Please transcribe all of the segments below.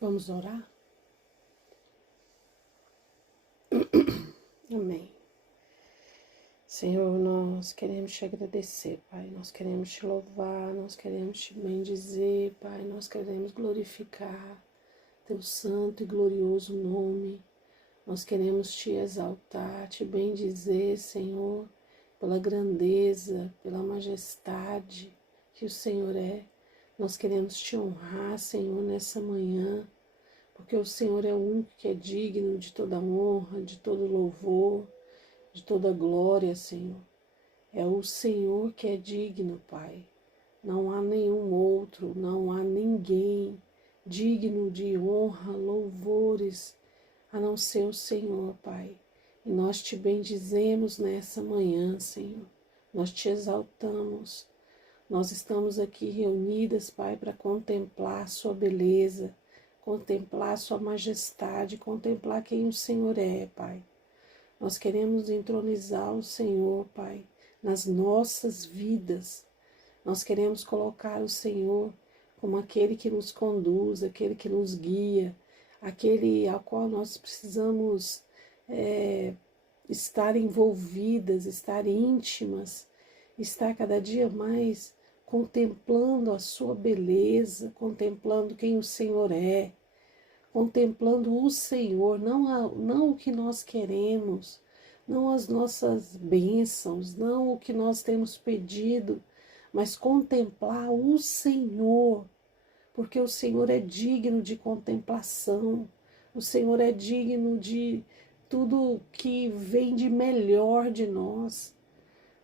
Vamos orar? Amém. Senhor, nós queremos te agradecer, Pai. Nós queremos te louvar, nós queremos te bendizer, Pai. Nós queremos glorificar teu santo e glorioso nome. Nós queremos te exaltar, te bendizer, Senhor, pela grandeza, pela majestade que o Senhor é. Nós queremos te honrar, Senhor, nessa manhã, porque o Senhor é o único que é digno de toda honra, de todo louvor, de toda glória, Senhor. É o Senhor que é digno, Pai. Não há nenhum outro, não há ninguém digno de honra, louvores, a não ser o Senhor, Pai. E nós te bendizemos nessa manhã, Senhor. Nós te exaltamos. Nós estamos aqui reunidas, Pai, para contemplar a sua beleza, contemplar a sua majestade, contemplar quem o Senhor é, Pai. Nós queremos entronizar o Senhor, Pai, nas nossas vidas. Nós queremos colocar o Senhor como aquele que nos conduz, aquele que nos guia, aquele ao qual nós precisamos estar envolvidas, estar íntimas, estar cada dia mais contemplando a sua beleza, contemplando quem o Senhor é, contemplando o Senhor, não o que nós queremos, não as nossas bênçãos, não o que nós temos pedido, mas contemplar o Senhor, porque o Senhor é digno de contemplação, o Senhor é digno de tudo que vem de melhor de nós.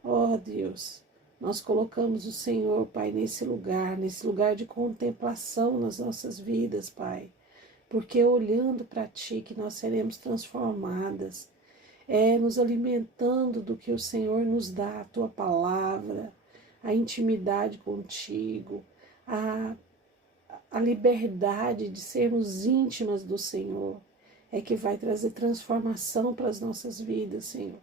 Ó Deus, nós colocamos o Senhor, Pai, nesse lugar de contemplação nas nossas vidas, Pai, porque olhando para Ti que nós seremos transformadas, nos alimentando do que o Senhor nos dá, a Tua palavra, a intimidade contigo, a liberdade de sermos íntimas do Senhor, é que vai trazer transformação para as nossas vidas, Senhor.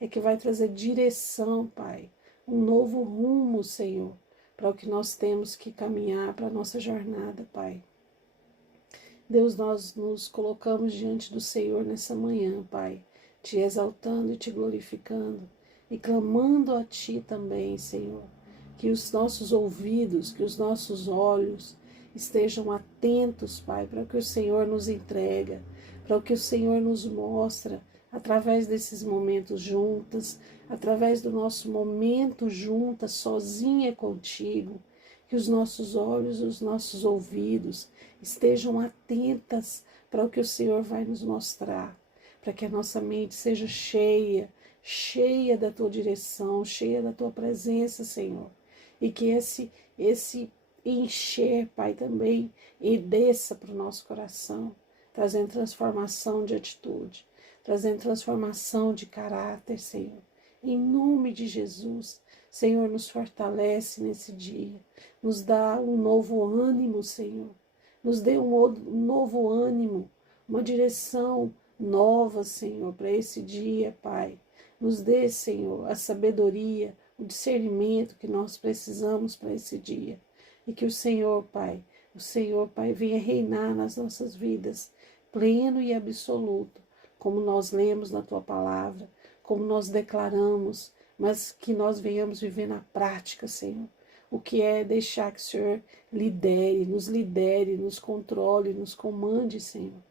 É que vai trazer direção, Pai, um novo rumo, Senhor, para o que nós temos que caminhar, para a nossa jornada, Pai. Deus, nós nos colocamos diante do Senhor nessa manhã, Pai, te exaltando e te glorificando e clamando a Ti também, Senhor, que os nossos ouvidos, que os nossos olhos estejam atentos, Pai, para o que o Senhor nos entrega, para o que o Senhor nos mostra através desses momentos juntas, através do nosso momento juntas, sozinha contigo, que os nossos olhos e os nossos ouvidos estejam atentas para o que o Senhor vai nos mostrar, para que a nossa mente seja cheia, cheia da Tua direção, cheia da Tua presença, Senhor, e que esse encher, Pai, também e desça para o nosso coração, trazendo transformação de atitude, trazendo transformação de caráter, Senhor. Em nome de Jesus, Senhor, nos fortalece nesse dia, nos dá um novo ânimo, Senhor, nos dê um novo ânimo, uma direção nova, Senhor, para esse dia, Pai. Nos dê, Senhor, a sabedoria, o discernimento que nós precisamos para esse dia. E que o Senhor, Pai, venha reinar nas nossas vidas, pleno e absoluto, como nós lemos na Tua palavra, como nós declaramos, mas que nós venhamos viver na prática, Senhor. O que é deixar que o Senhor lidere, nos controle, nos comande, Senhor.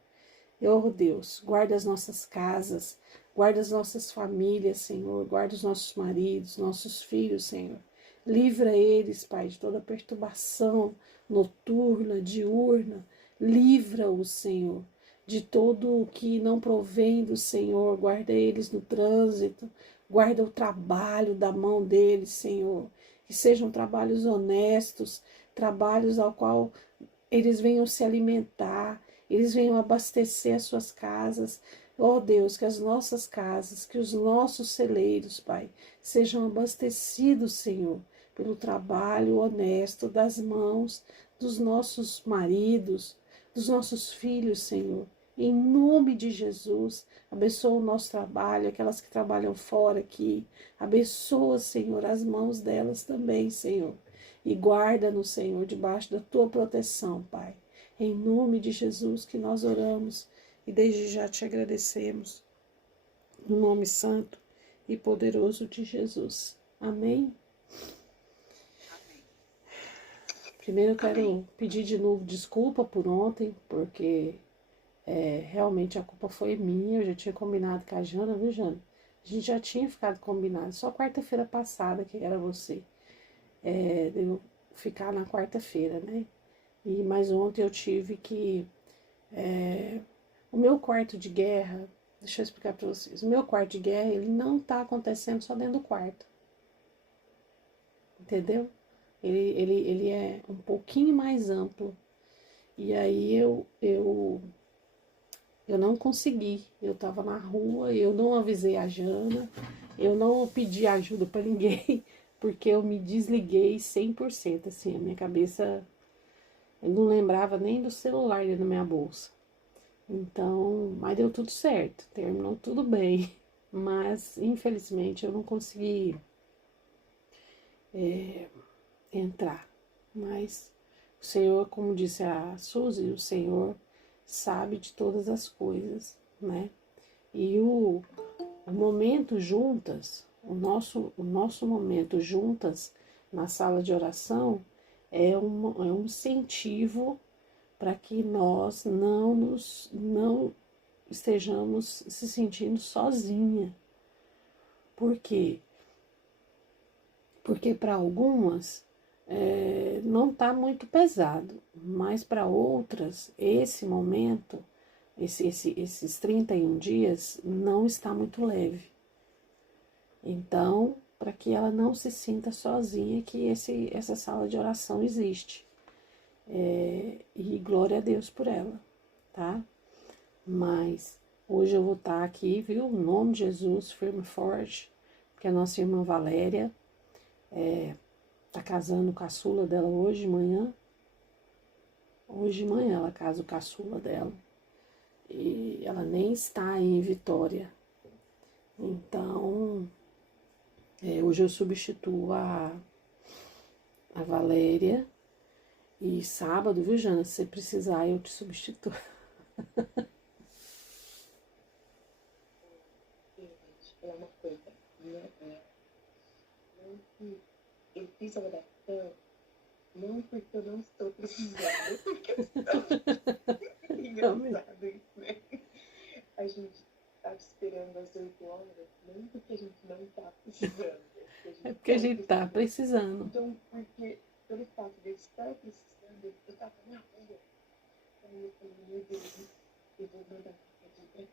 Oh Deus, guarda as nossas casas, guarda as nossas famílias, Senhor, guarda os nossos maridos, nossos filhos, Senhor. Livra eles, Pai, de toda perturbação noturna, diurna. Livra-os, Senhor, de todo o que não provém do Senhor. Guarda eles no trânsito, guarda o trabalho da mão deles, Senhor. Que sejam trabalhos honestos, trabalhos ao qual eles venham se alimentar, eles venham abastecer as suas casas. Ó Deus, que as nossas casas, que os nossos celeiros, Pai, sejam abastecidos, Senhor, pelo trabalho honesto das mãos dos nossos maridos, dos nossos filhos, Senhor. Em nome de Jesus, abençoa o nosso trabalho, aquelas que trabalham fora aqui. Abençoa, Senhor, as mãos delas também, Senhor. E guarda-nos, Senhor, debaixo da Tua proteção, Pai. Em nome de Jesus que nós oramos e desde já te agradecemos. No nome santo e poderoso de Jesus. Amém? Primeiro eu quero pedir de novo desculpa por ontem, porque realmente a culpa foi minha. Eu já tinha combinado com a Jana, viu, Jana? A gente já tinha ficado combinado, só quarta-feira passada que era você. De eu ficar na quarta-feira, né? Mas ontem eu tive que... o meu quarto de guerra, deixa eu explicar para vocês. O meu quarto de guerra, ele não tá acontecendo só dentro do quarto. Entendeu? Ele é um pouquinho mais amplo. E aí eu não consegui. Eu tava na rua, eu não avisei a Jana, eu não pedi ajuda para ninguém, porque eu me desliguei 100%, assim, a minha cabeça, eu não lembrava nem do celular dentro da minha bolsa. Então, mas deu tudo certo, terminou tudo bem, mas infelizmente eu não consegui entrar. Mas o Senhor, como disse a Suzy, o Senhor sabe de todas as coisas, né? E o momento juntas, o nosso momento juntas na sala de oração é um incentivo para que nós não estejamos se sentindo sozinha. Por quê? Porque para algumas não está muito pesado, mas para outras, esse momento, esses 31 dias, não está muito leve. Então, para que ela não se sinta sozinha, que essa sala de oração existe. E glória a Deus por ela, tá? Mas hoje eu vou estar aqui, viu? Em nome de Jesus, firme e forte, porque a nossa irmã Valéria tá casando o caçula dela hoje de manhã. Hoje de manhã ela casa o caçula dela. E ela nem está aí em Vitória. Então, hoje eu substituo a Valéria. E sábado, viu, Jana? Se você precisar, eu te substituo. Falar uma coisa, né? Eu fiz a oração não porque eu não estou precisando, porque eu estou. Engraçado isso, né? A gente estava esperando às 8 horas, não porque a gente não está precisando. É porque a gente está precisando. Então, porque pelo fato de eu estar precisando, eu estava na rua. Então eu falei, meu Deus, eu vou mandar uma pedir para casa.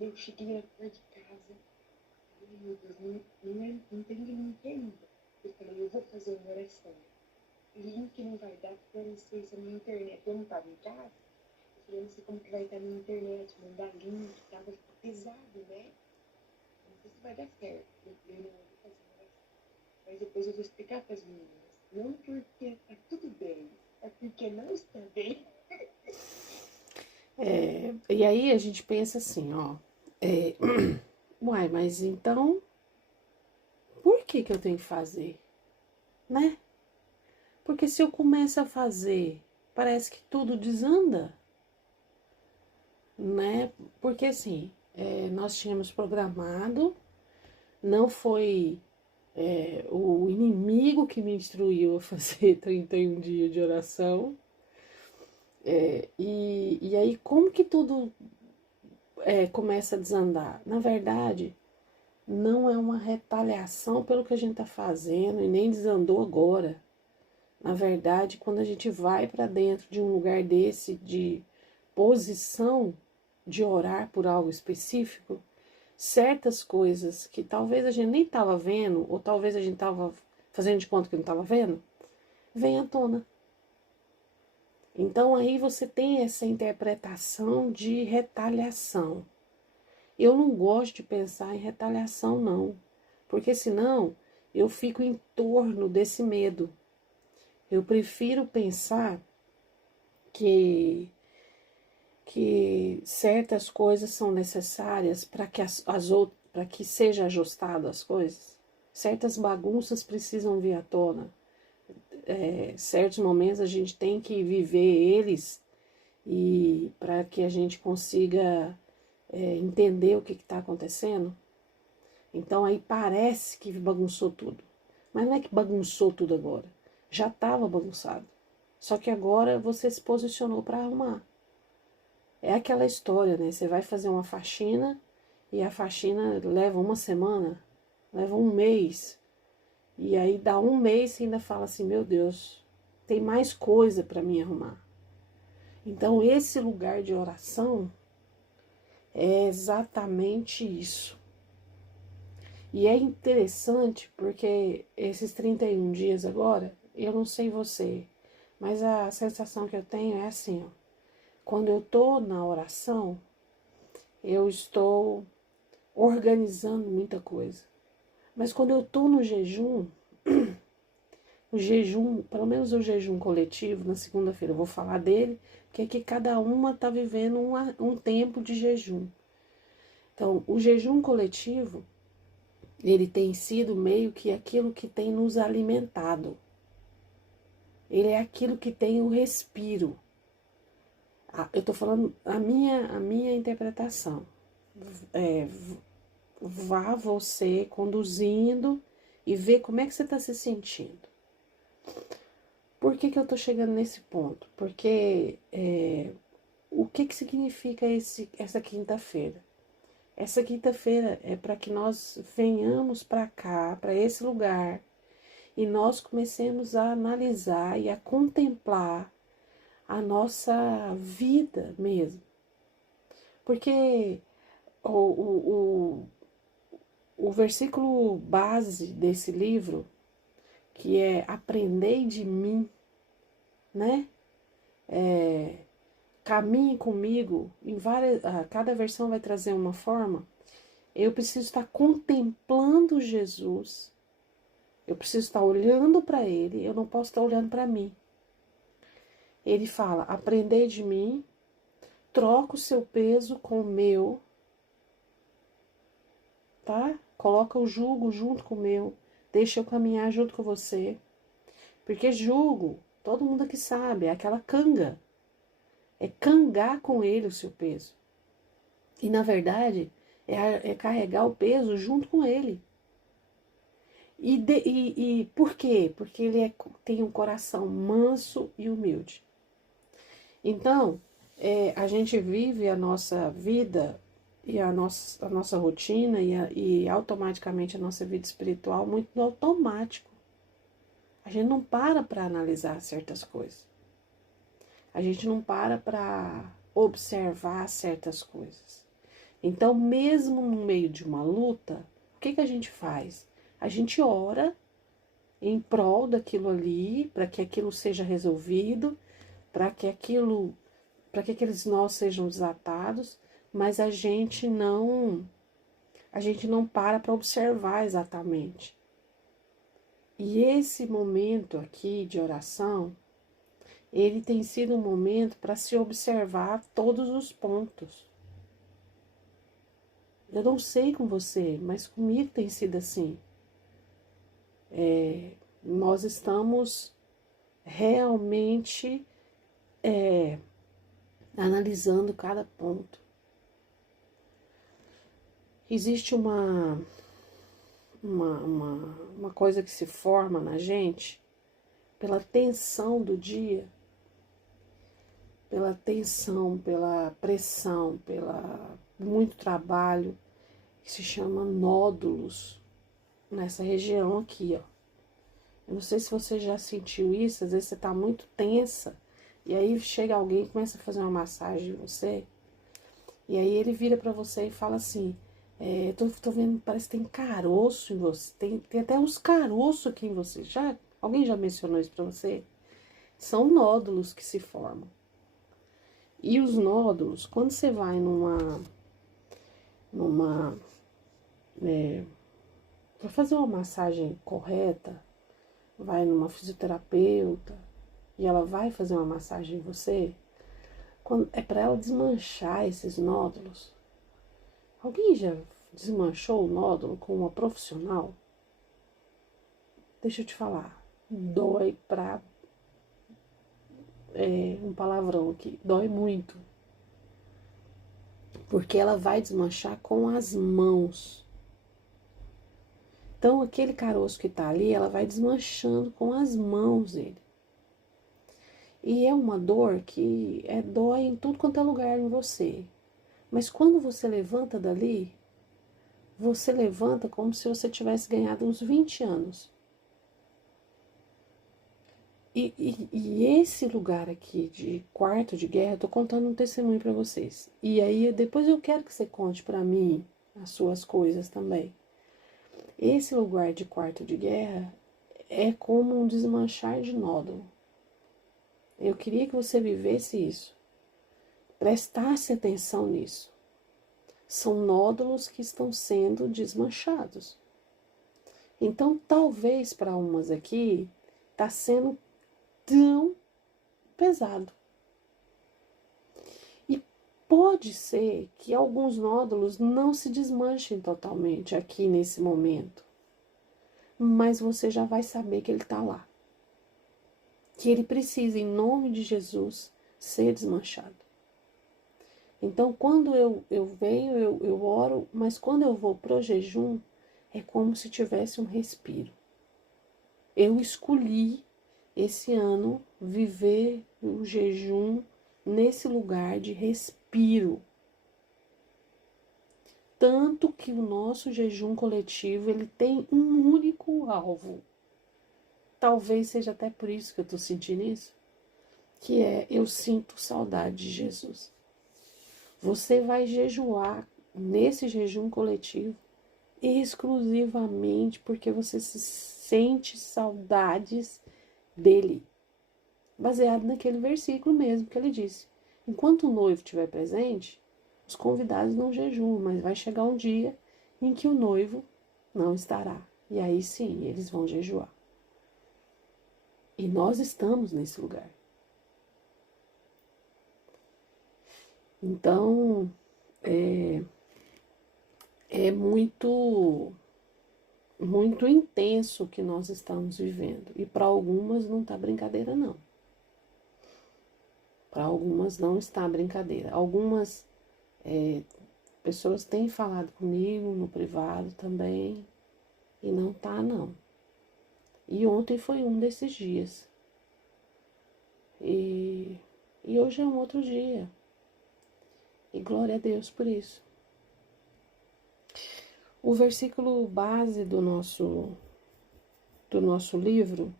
Eu cheguei na porta de casa. Meu Deus, não tem link ainda. Eu falei, eu vou fazer uma oração. Link não vai dar, porque eu não sei se a minha internet, eu não estava em casa. Eu falei, eu não sei como que vai estar a minha internet, mandar link, vai ficar pesado, né? Não sei se vai dar certo. Eu falei, não, eu vou fazer uma oração. Mas depois eu vou explicar para as meninas. Não porque está tudo bem, é porque não está bem. E aí a gente pensa assim, ó. Uai, mas então, por que eu tenho que fazer? Né? Porque se eu começo a fazer, parece que tudo desanda, né? Porque assim, nós tínhamos programado, não foi o inimigo que me instruiu a fazer 31 dias de oração. E aí, como que tudo começa a desandar? Na verdade, não é uma retaliação pelo que a gente está fazendo e nem desandou agora. Na verdade, quando a gente vai para dentro de um lugar desse, de posição de orar por algo específico, certas coisas que talvez a gente nem estava vendo, ou talvez a gente estava fazendo de conta que não estava vendo, vem à tona. Então aí você tem essa interpretação de retaliação. Eu não gosto de pensar em retaliação, não, porque senão eu fico em torno desse medo. Eu prefiro pensar que certas coisas são necessárias para que para que seja ajustado as coisas. Certas bagunças precisam vir à tona. Certos momentos a gente tem que viver eles e para que a gente consiga entender o que está acontecendo. Então aí parece que bagunçou tudo. Mas não é que bagunçou tudo agora. Já estava bagunçado. Só que agora você se posicionou para arrumar. É aquela história, né? Você vai fazer uma faxina e a faxina leva uma semana, leva um mês. E aí dá um mês e ainda fala assim, meu Deus, tem mais coisa para mim arrumar. Então esse lugar de oração é exatamente isso. E é interessante porque esses 31 dias agora, eu não sei você, mas a sensação que eu tenho é assim, ó, quando eu tô na oração, eu estou organizando muita coisa. Mas quando eu tô no jejum, o jejum, pelo menos o jejum coletivo, na segunda-feira eu vou falar dele, que é que cada uma tá vivendo um tempo de jejum. Então, o jejum coletivo, ele tem sido meio que aquilo que tem nos alimentado. Ele é aquilo que tem o respiro. Eu estou falando a minha interpretação. É, vá você conduzindo e vê como é que você está se sentindo. Por que eu estou chegando nesse ponto? Porque o que significa essa quinta-feira? Essa quinta-feira é para que nós venhamos para cá, para esse lugar, e nós comecemos a analisar e a contemplar a nossa vida mesmo. Porque o versículo base desse livro, que é aprendei de mim, né? Caminhe comigo, cada versão vai trazer uma forma. Eu preciso estar contemplando Jesus, eu preciso estar olhando para Ele, eu não posso estar olhando para mim. Ele fala, aprendei de mim, troca o seu peso com o meu, tá? Coloca o jugo junto com o meu, deixa eu caminhar junto com você. Porque jugo, todo mundo aqui sabe, é aquela canga. É cangar com ele o seu peso. E na verdade, é carregar o peso junto com ele. E por quê? Porque ele tem um coração manso e humilde. Então, a gente vive a nossa vida e a nossa rotina e automaticamente a nossa vida espiritual muito no automático. A gente não para analisar certas coisas. A gente não para observar certas coisas. Então, mesmo no meio de uma luta, o que a gente faz? A gente ora em prol daquilo ali, para que aquilo seja resolvido, para que aqueles nós sejam desatados, mas a gente não para observar exatamente. E esse momento aqui de oração, ele tem sido um momento para se observar todos os pontos. Eu não sei com você, mas comigo tem sido assim. Nós estamos realmente analisando cada ponto. Existe uma coisa que se forma na gente pela tensão do dia, pela tensão, pela pressão, pela muito trabalho, que se chama nódulos nessa região aqui, ó. Eu não sei se você já sentiu isso, às vezes você tá muito tensa, e aí chega alguém e começa a fazer uma massagem em você, e aí ele vira pra você e fala assim, tô vendo, parece que tem caroço em você, tem até uns caroços aqui em você. Alguém já mencionou isso pra você? São nódulos que se formam. E os nódulos, quando você vai para fazer uma massagem correta, vai numa fisioterapeuta e ela vai fazer uma massagem em você, é para ela desmanchar esses nódulos. Alguém já desmanchou o nódulo com uma profissional? Deixa eu te falar, dói pra um palavrão aqui, dói muito. Porque ela vai desmanchar com as mãos. Então, aquele caroço que tá ali, ela vai desmanchando com as mãos dele. E é uma dor que dói em tudo quanto é lugar em você. Mas quando você levanta dali, você levanta como se você tivesse ganhado uns 20 anos. E esse lugar aqui de quarto de guerra, eu tô contando um testemunho para vocês. E aí depois eu quero que você conte para mim as suas coisas também. Esse lugar de quarto de guerra é como um desmanchar de nódulo. Eu queria que você vivesse isso. Prestasse atenção nisso. São nódulos que estão sendo desmanchados. Então, talvez para umas aqui, está sendo tão pesado. E pode ser que alguns nódulos não se desmanchem totalmente aqui nesse momento. Mas você já vai saber que ele está lá. Que ele precisa, em nome de Jesus, ser desmanchado. Então, quando eu venho, eu oro, mas quando eu vou pro jejum, é como se tivesse um respiro. Eu escolhi esse ano viver o jejum nesse lugar de respiro. Tanto que o nosso jejum coletivo, ele tem um único alvo. Talvez seja até por isso que eu estou sentindo isso, que é eu sinto saudade de Jesus. Você vai jejuar nesse jejum coletivo exclusivamente porque você se sente saudades dele. Baseado naquele versículo mesmo que ele disse. Enquanto o noivo estiver presente, os convidados não jejuam, mas vai chegar um dia em que o noivo não estará. E aí sim, eles vão jejuar. E nós estamos nesse lugar. Então, é muito intenso o que nós estamos vivendo. E para algumas não está brincadeira, não. Para algumas não está brincadeira. Algumas pessoas têm falado comigo no privado também. E não tá, não. E ontem foi um desses dias. E hoje é um outro dia. E glória a Deus por isso. O versículo base do nosso livro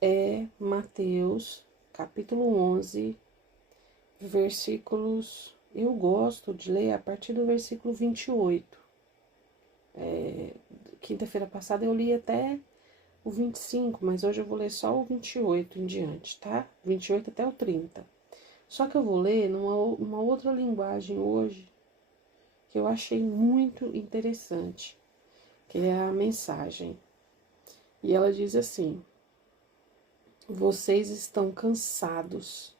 é Mateus, capítulo 11, versículos... Eu gosto de ler a partir do versículo 28. Quinta-feira passada eu li até o 25, mas hoje eu vou ler só o 28 em diante, tá? 28 até o 30. Só que eu vou ler numa outra linguagem hoje, que eu achei muito interessante, que é a mensagem. E ela diz assim: vocês estão cansados,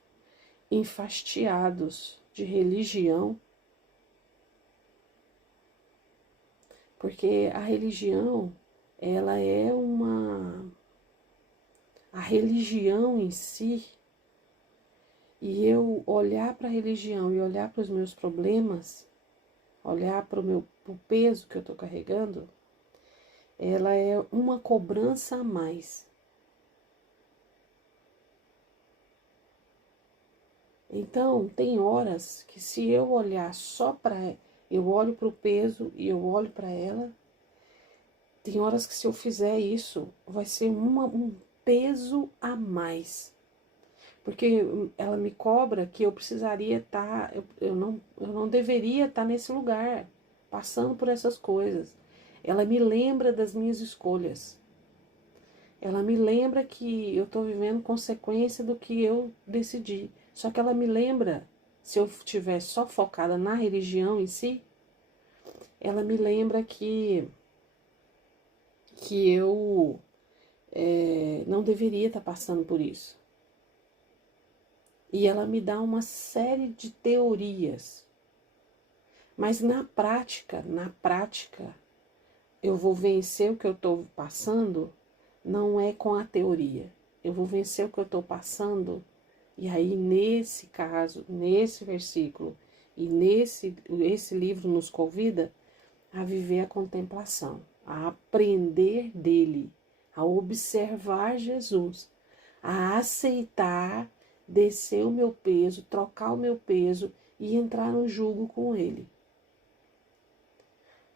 enfastiados de religião, porque a religião, ela é a religião em si, e eu olhar para a religião e olhar para os meus problemas, olhar para o peso que eu estou carregando, ela é uma cobrança a mais. Então, tem horas que se eu olhar só para... Eu olho para o peso e eu olho para ela. Tem horas que se eu fizer isso, vai ser um peso a mais. Porque ela me cobra que eu precisaria estar... Eu não deveria estar nesse lugar, passando por essas coisas. Ela me lembra das minhas escolhas. Ela me lembra que eu estou vivendo consequência do que eu decidi. Só que ela me lembra, se eu estiver só focada na religião em si, ela me lembra que eu não deveria estar passando por isso. E ela me dá uma série de teorias. Mas na prática, eu vou vencer o que eu estou passando, não é com a teoria. Eu vou vencer o que eu estou passando E aí, nesse caso, nesse versículo, e esse livro nos convida a viver a contemplação, a aprender dele, a observar Jesus, a aceitar descer o meu peso, trocar o meu peso e entrar no jugo com ele.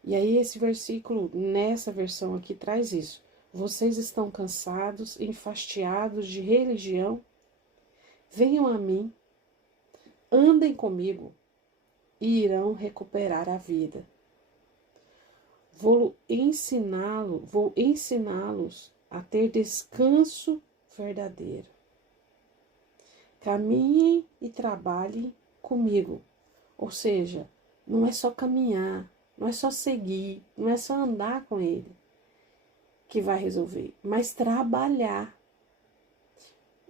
E aí esse versículo, nessa versão aqui, traz isso. Vocês estão cansados, enfastiados de religião? Venham a mim, andem comigo e irão recuperar a vida. Vou ensiná-los a ter descanso verdadeiro. Caminhem e trabalhem comigo. Ou seja, não é só caminhar, não é só seguir, não é só andar com ele que vai resolver, mas trabalhar.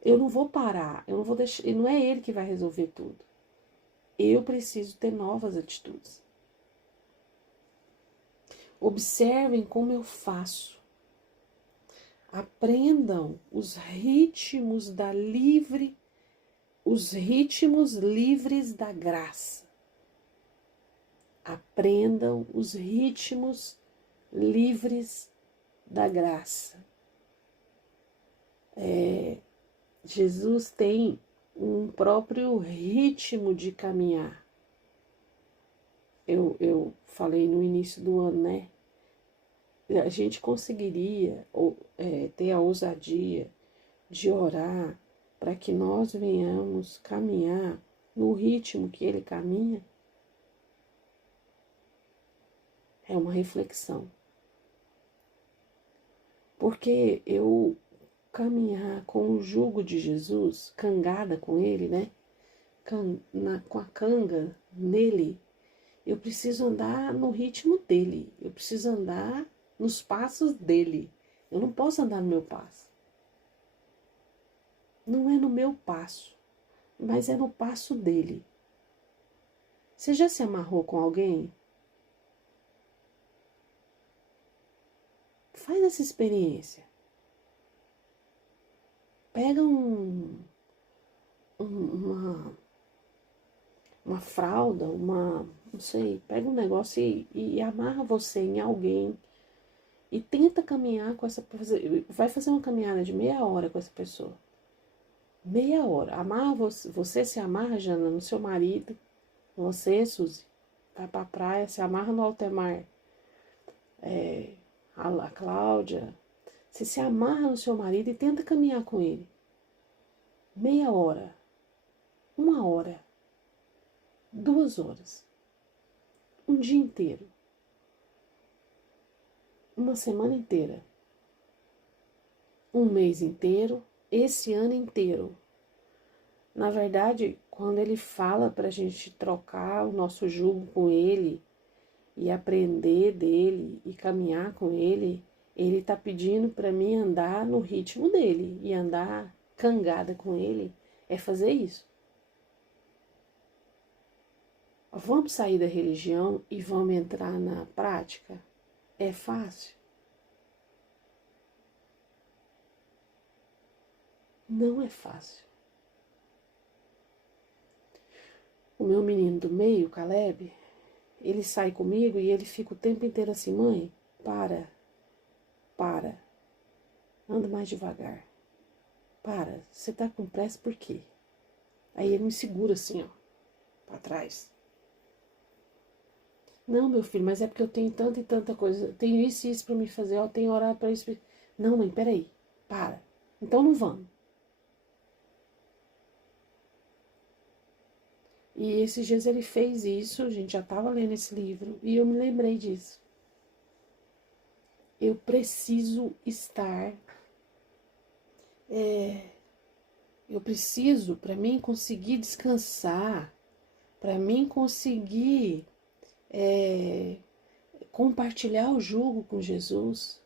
Eu não vou parar, eu não vou deixar, não é ele que vai resolver tudo. Eu preciso ter novas atitudes. Observem como eu faço. Aprendam os ritmos livres da graça. Aprendam os ritmos livres da graça. Jesus tem um próprio ritmo de caminhar. Eu falei no início do ano, né? A gente conseguiria ter a ousadia de orar para que nós venhamos caminhar no ritmo que ele caminha? É uma reflexão. Porque eu caminhar com o jugo de Jesus, cangada com ele, né? Com a canga nele, eu preciso andar no ritmo dele, eu preciso andar nos passos dele. Eu não posso andar no meu passo. Não é no meu passo, mas é no passo dele. Você já se amarrou com alguém? Faz essa experiência. Pega uma fralda, não sei, pega um negócio e amarra você em alguém e tenta caminhar com essa pessoa. Vai fazer uma caminhada de meia hora com essa pessoa. Meia hora. Amarra você se amarra, Jana, no seu marido. Você, Suzy, vai pra praia, se amarra no Altemar. A Cláudia. Você se amarra no seu marido e tenta caminhar com ele. Meia hora. 1 hora. 2 horas. Um dia inteiro. Uma semana inteira. Um mês inteiro. Esse ano inteiro. Na verdade, quando ele fala para a gente trocar o nosso jugo com ele e aprender dele e caminhar com ele, ele está pedindo para mim andar no ritmo dele. E andar cangada com ele é fazer isso. Vamos sair da religião e vamos entrar na prática? É fácil? Não é fácil. O meu menino do meio, Caleb, ele sai comigo e ele fica o tempo inteiro assim: mãe, para, anda mais devagar, você tá com pressa por quê? Aí ele me segura assim, ó, pra trás. Não, meu filho, mas é porque eu tenho tanta e tanta coisa, tenho isso e isso pra me fazer, eu tenho horário pra isso. Não, mãe, peraí, para, então não vamos. E esses dias ele fez isso, a gente já estava lendo esse livro, e eu me lembrei disso. Eu preciso estar... eu preciso, para mim conseguir descansar, para mim conseguir compartilhar o jugo com Jesus,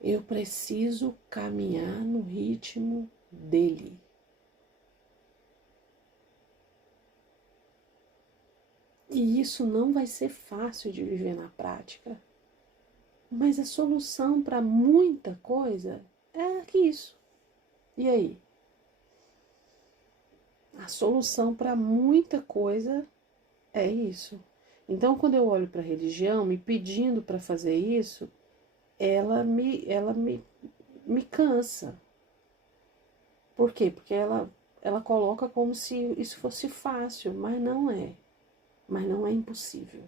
eu preciso caminhar no ritmo dele. E isso não vai ser fácil de viver na prática. Mas a solução para muita coisa é isso. E aí? A solução para muita coisa é isso. Então, quando eu olho para a religião me pedindo para fazer isso, ela me cansa. Por quê? Porque ela coloca como se isso fosse fácil, mas não é. Mas não é impossível.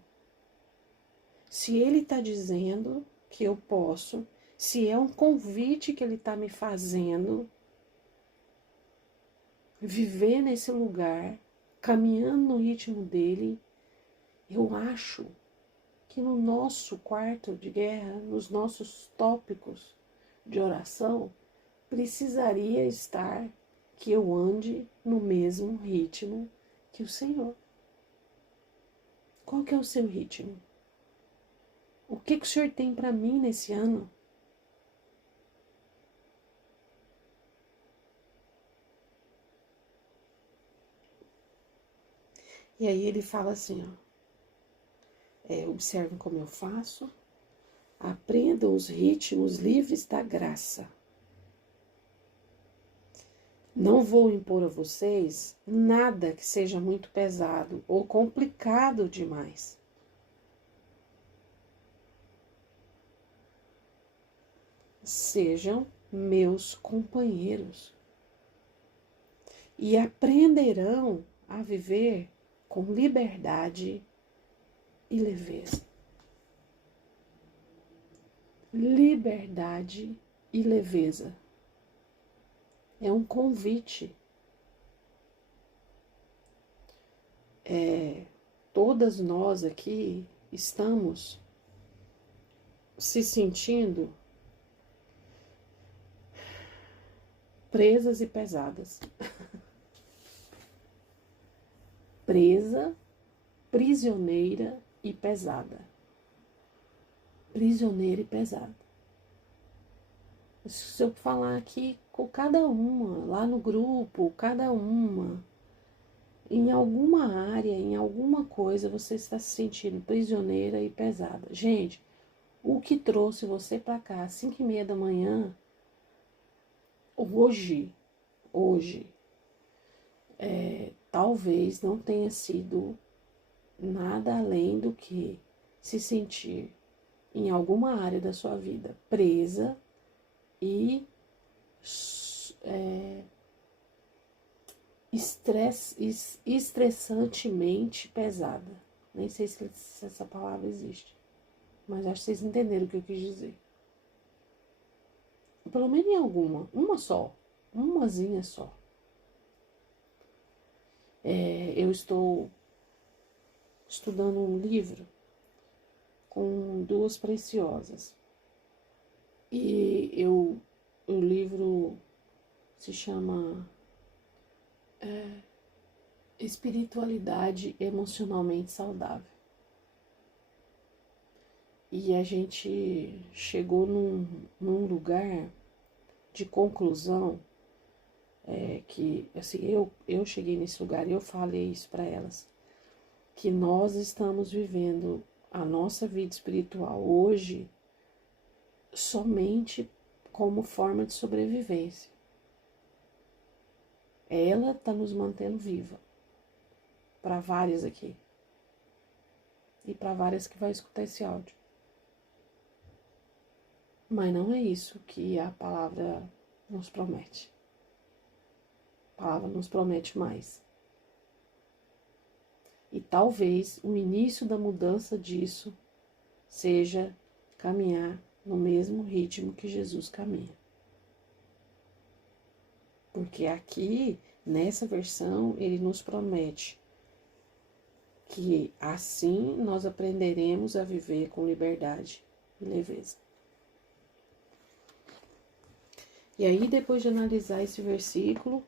Se ele está dizendo que eu posso, se é um convite que ele está me fazendo, viver nesse lugar, caminhando no ritmo dele, eu acho que no nosso quarto de guerra, nos nossos tópicos de oração, precisaria estar que eu ande no mesmo ritmo que o Senhor. Qual que é o seu ritmo? O que o Senhor tem para mim nesse ano? E aí ele fala assim, ó, observem como eu faço, aprendam os ritmos livres da graça. Não vou impor a vocês nada que seja muito pesado ou complicado demais. Sejam meus companheiros e aprenderão a viver com liberdade e leveza. Liberdade e leveza. É um convite. Todas nós aqui estamos se sentindo presas e pesadas. Presa, prisioneira e pesada. Prisioneira e pesada. Se eu falar aqui com cada uma, lá no grupo, cada uma, em alguma área, em alguma coisa, você está se sentindo prisioneira e pesada. Gente, o que trouxe você para cá às 5:30 da manhã, hoje, talvez não tenha sido nada além do que se sentir em alguma área da sua vida presa e estressantemente pesada. Nem sei se essa palavra existe, mas acho que vocês entenderam o que eu quis dizer. Pelo menos em alguma, umazinha só. Eu estou estudando um livro com duas preciosas. E o livro se chama Espiritualidade Emocionalmente Saudável. E a gente chegou num lugar de conclusão que, assim, eu cheguei nesse lugar e eu falei isso para elas, que nós estamos vivendo a nossa vida espiritual hoje somente como forma de sobrevivência. Ela está nos mantendo viva. Para várias aqui. E para várias que vai escutar esse áudio. Mas não é isso que a palavra nos promete. A palavra nos promete mais. E talvez o início da mudança disso seja caminhar no mesmo ritmo que Jesus caminha. Porque aqui, nessa versão, ele nos promete que assim nós aprenderemos a viver com liberdade e leveza. E aí, depois de analisar esse versículo,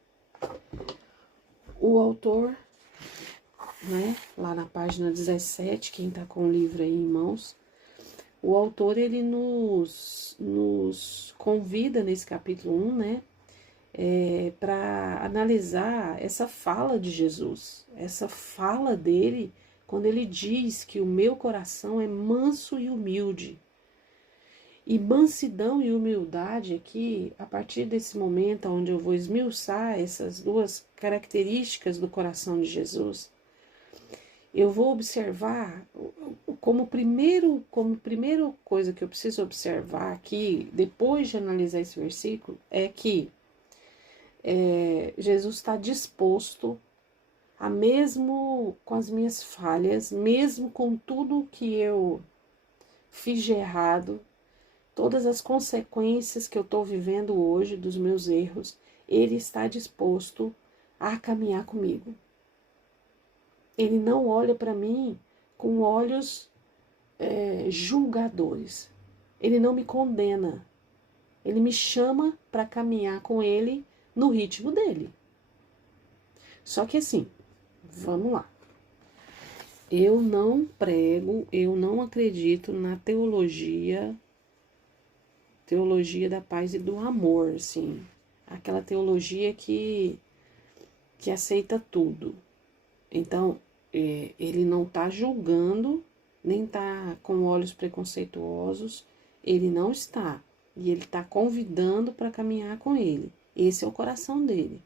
o autor, lá na página 17, quem está com o livro aí em mãos, o autor, ele nos convida nesse capítulo 1, para analisar essa fala de Jesus, essa fala dele, quando ele diz que o meu coração é manso e humilde. E mansidão e humildade aqui, a partir desse momento onde eu vou esmiuçar essas duas características do coração de Jesus, eu vou observar como primeira coisa que eu preciso observar aqui, depois de analisar esse versículo, é que Jesus está disposto a, mesmo com as minhas falhas, mesmo com tudo que eu fiz de errado, todas as consequências que eu estou vivendo hoje dos meus erros, Ele está disposto a caminhar comigo. Ele não olha para mim com olhos julgadores. Ele não me condena. Ele me chama para caminhar com Ele no ritmo dele. Só que assim, vamos lá. Eu não prego, eu não acredito na teologia da paz e do amor, assim. Aquela teologia que aceita tudo. Então, ele não está julgando, nem está com olhos preconceituosos, ele não está. E ele está convidando para caminhar com ele. Esse é o coração dele,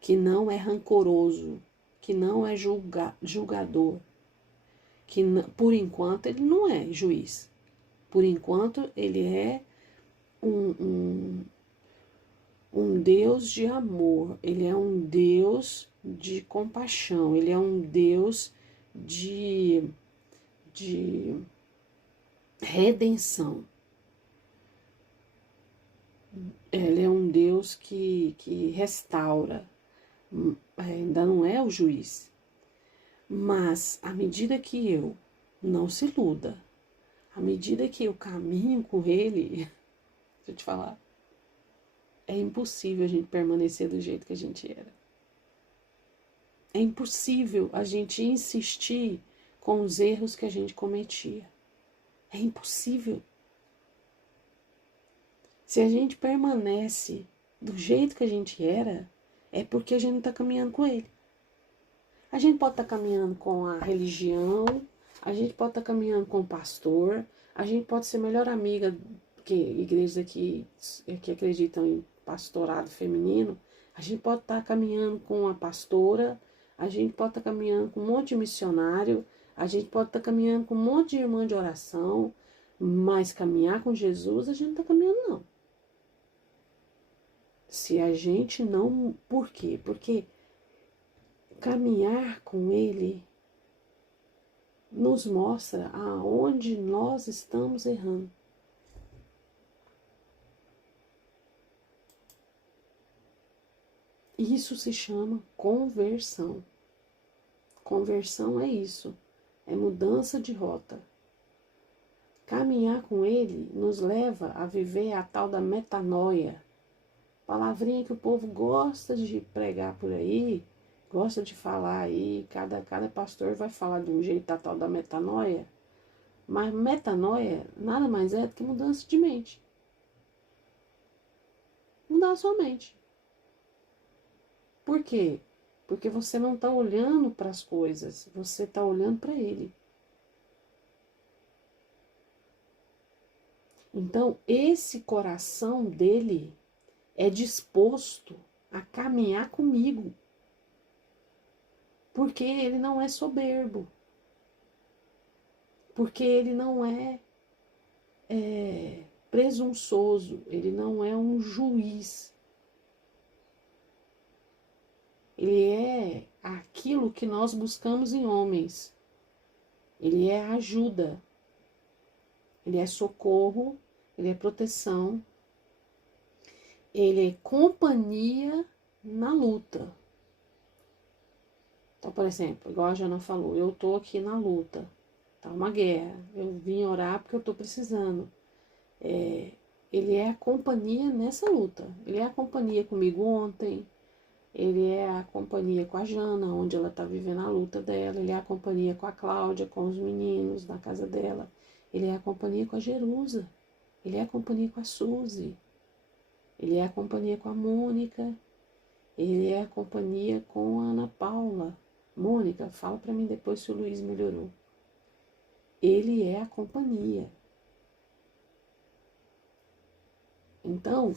que não é rancoroso, que não é julgador, que por enquanto ele não é juiz. Por enquanto ele é um Deus de amor, ele é um Deus de compaixão, ele é um Deus de redenção. Ele é um Deus que restaura, ainda não é o juiz. Mas, à medida que eu, não se iluda, à medida que eu caminho com ele, deixa eu te falar, é impossível a gente permanecer do jeito que a gente era. É impossível a gente insistir com os erros que a gente cometia. É impossível. Se a gente permanece do jeito que a gente era, é porque a gente não está caminhando com ele. A gente pode estar caminhando com a religião, a gente pode estar caminhando com o pastor, a gente pode ser melhor amiga que igrejas que acreditam em pastorado feminino, a gente pode estar caminhando com a pastora, a gente pode estar caminhando com um monte de missionário, a gente pode estar caminhando com um monte de irmã de oração, mas caminhar com Jesus a gente não está caminhando não. Se a gente não... Por quê? Porque caminhar com Ele nos mostra aonde nós estamos errando. Isso se chama conversão. Conversão é isso, é mudança de rota. Caminhar com Ele nos leva a viver a tal da metanoia. Palavrinha que o povo gosta de pregar por aí, gosta de falar aí, cada pastor vai falar de um jeito a tal da metanoia. Mas metanoia nada mais é do que mudança de mente. Mudar a sua mente. Por quê? Porque você não está olhando para as coisas, você está olhando para Ele. Então, esse coração dele é disposto a caminhar comigo. Porque ele não é soberbo. Porque ele não é presunçoso. Ele não é um juiz. Ele é aquilo que nós buscamos em homens. Ele é ajuda. Ele é socorro. Ele é proteção. Ele é companhia na luta. Então, por exemplo, igual a Jana falou, eu tô aqui na luta. Tá uma guerra. Eu vim orar porque eu tô precisando. Ele é a companhia nessa luta. Ele é a companhia comigo ontem. Ele é a companhia com a Jana, onde ela está vivendo a luta dela. Ele é a companhia com a Cláudia, com os meninos na casa dela. Ele é a companhia com a Jerusa. Ele é a companhia com a Suzy. Ele é a companhia com a Mônica. Ele é a companhia com a Ana Paula. Mônica, fala para mim depois se o Luiz melhorou. Ele é a companhia. Então,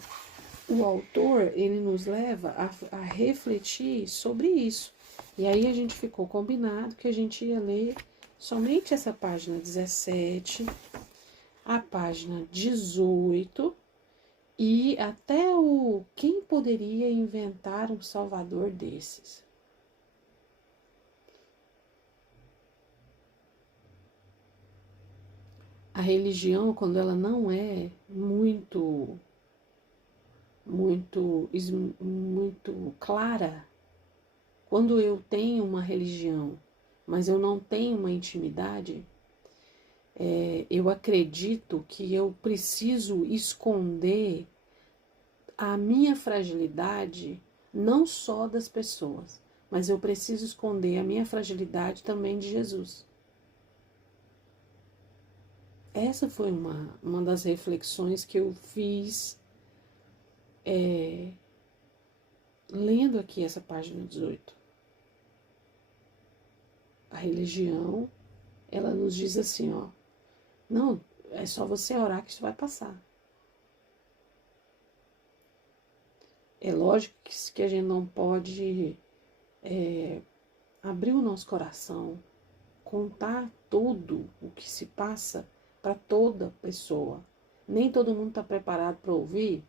o autor, ele nos leva a refletir sobre isso. E aí a gente ficou combinado que a gente ia ler somente essa página 17, a página 18 e até o quem poderia inventar um salvador desses. A religião, quando ela não é muito clara, quando eu tenho uma religião, mas eu não tenho uma intimidade, eu acredito que eu preciso esconder a minha fragilidade, não só das pessoas, mas eu preciso esconder a minha fragilidade também de Jesus. Essa foi uma das reflexões que eu fiz lendo aqui essa página 18. A religião, ela nos diz assim, ó, não, é só você orar que isso vai passar. É lógico que a gente não pode abrir o nosso coração, contar tudo o que se passa para toda pessoa. Nem todo mundo está preparado para ouvir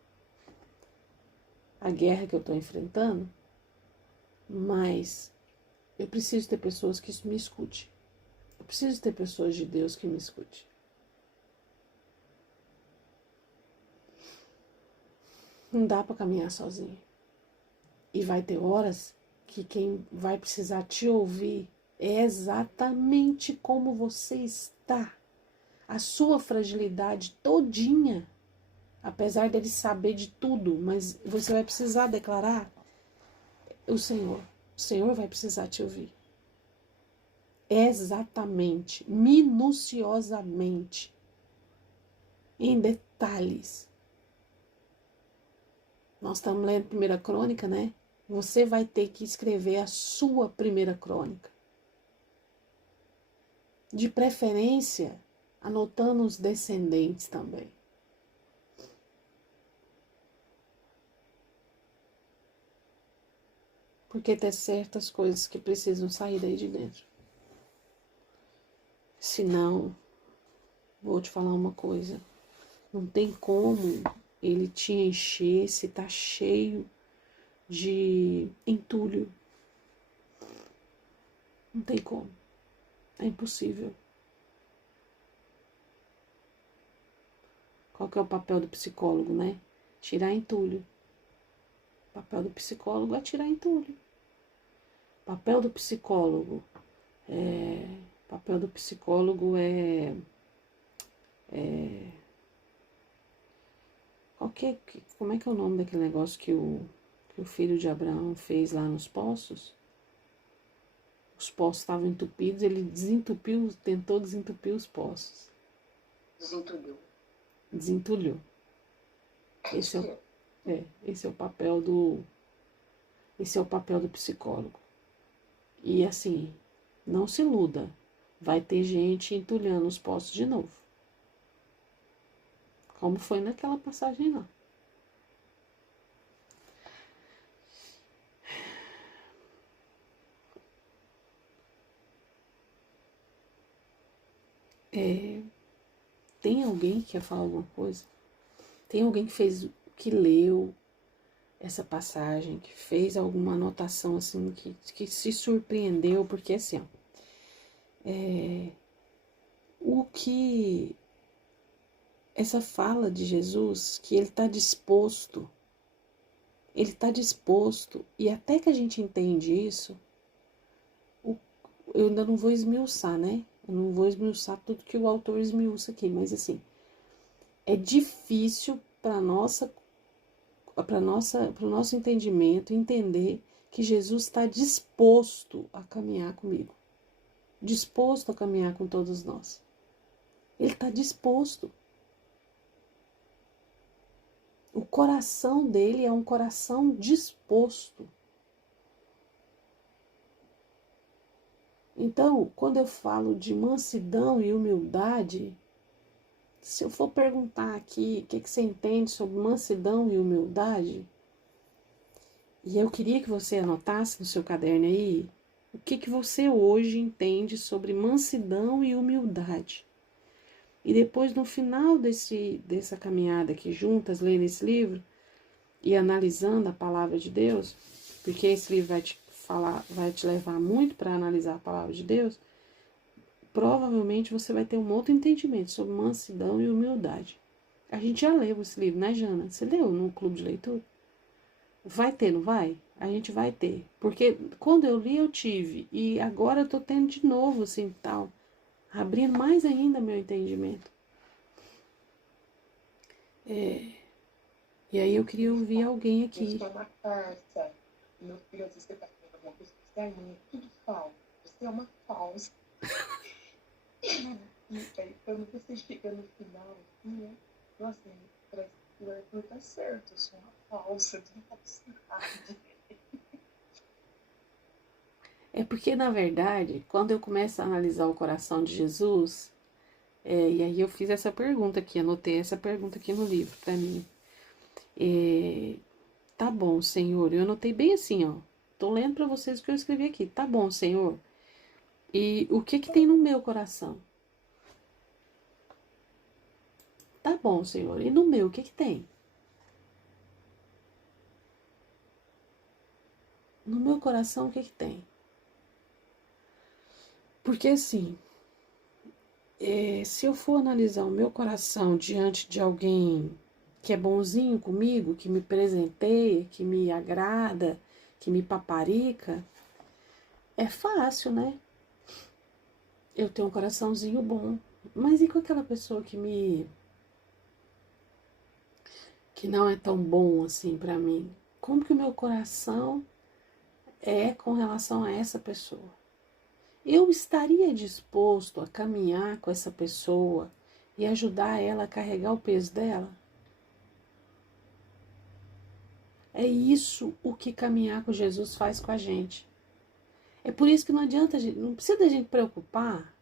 a guerra que eu estou enfrentando, mas eu preciso ter pessoas que me escutem. Eu preciso ter pessoas de Deus que me escutem. Não dá para caminhar sozinho. E vai ter horas que quem vai precisar te ouvir é exatamente como você está. A sua fragilidade todinha. Apesar dele saber de tudo, mas você vai precisar declarar o Senhor. O Senhor vai precisar te ouvir. Exatamente, minuciosamente, em detalhes. Nós estamos lendo 1 Crônica, né? Você vai ter que escrever a sua 1 Crônica. De preferência, anotando os descendentes também. Porque tem certas coisas que precisam sair daí de dentro. Senão, vou te falar uma coisa. Não tem como ele te encher se tá cheio de entulho. Não tem como. É impossível. Qual que é o papel do psicólogo, né? Tirar entulho. O papel do psicólogo é tirar entulho. O papel do psicólogo como é que é o nome daquele negócio que o filho de Abraão fez lá nos poços? Os poços estavam entupidos, ele tentou desentupir os poços. Desentulhou. Esse é o papel do psicólogo. E assim, não se iluda, vai ter gente entulhando os poços de novo. Como foi naquela passagem lá. Tem alguém que quer falar alguma coisa? Tem alguém que leu essa passagem, que fez alguma anotação assim, que se surpreendeu, porque assim, ó, o que essa fala de Jesus, que ele está disposto, e até que a gente entende isso, eu ainda não vou esmiuçar, né? Eu não vou esmiuçar tudo que o autor esmiuça aqui, mas assim, é difícil para o nosso entendimento entender que Jesus está disposto a caminhar comigo, disposto a caminhar com todos nós. Ele está disposto. O coração dele é um coração disposto. Então, quando eu falo de mansidão e humildade, se eu for perguntar aqui o que você entende sobre mansidão e humildade, e eu queria que você anotasse no seu caderno aí, o que você hoje entende sobre mansidão e humildade. E depois, no final dessa caminhada aqui juntas, lendo esse livro e analisando a palavra de Deus, porque esse livro vai te levar muito para analisar a palavra de Deus, provavelmente você vai ter um outro entendimento sobre mansidão e humildade. A gente já leu esse livro, né, Jana? Você leu no clube de leitura? Vai ter, não vai? A gente vai ter. Porque quando eu li, eu tive. E agora eu tô tendo de novo, assim, tal. Abrindo mais ainda meu entendimento. E aí eu queria ouvir alguém aqui. Isso é uma farsa. Meu filho, às vezes você tá falando alguma coisa, você é tudo falso. Você é uma falsa. E aí, quando você chega no final, assim, né? Nossa, parece que o Arthur tá certo. Eu sou uma falsa, de falsidade. É porque, na verdade, quando eu começo a analisar o coração de Jesus, e aí eu fiz essa pergunta aqui, anotei essa pergunta aqui no livro para mim. Tá bom, Senhor. Eu anotei bem assim, ó. Tô lendo para vocês o que eu escrevi aqui. Tá bom, Senhor. E o que tem no meu coração? Tá bom, Senhor. E no meu, o que tem? No meu coração, o que tem? Porque assim, se eu for analisar o meu coração diante de alguém que é bonzinho comigo, que me presenteia, que me agrada, que me paparica, é fácil, né? Eu tenho um coraçãozinho bom. Mas e com aquela pessoa que não é tão bom assim pra mim? Como que o meu coração é com relação a essa pessoa? Eu estaria disposto a caminhar com essa pessoa e ajudar ela a carregar o peso dela? É isso o que caminhar com Jesus faz com a gente. É por isso que não adianta, não precisa da gente preocupar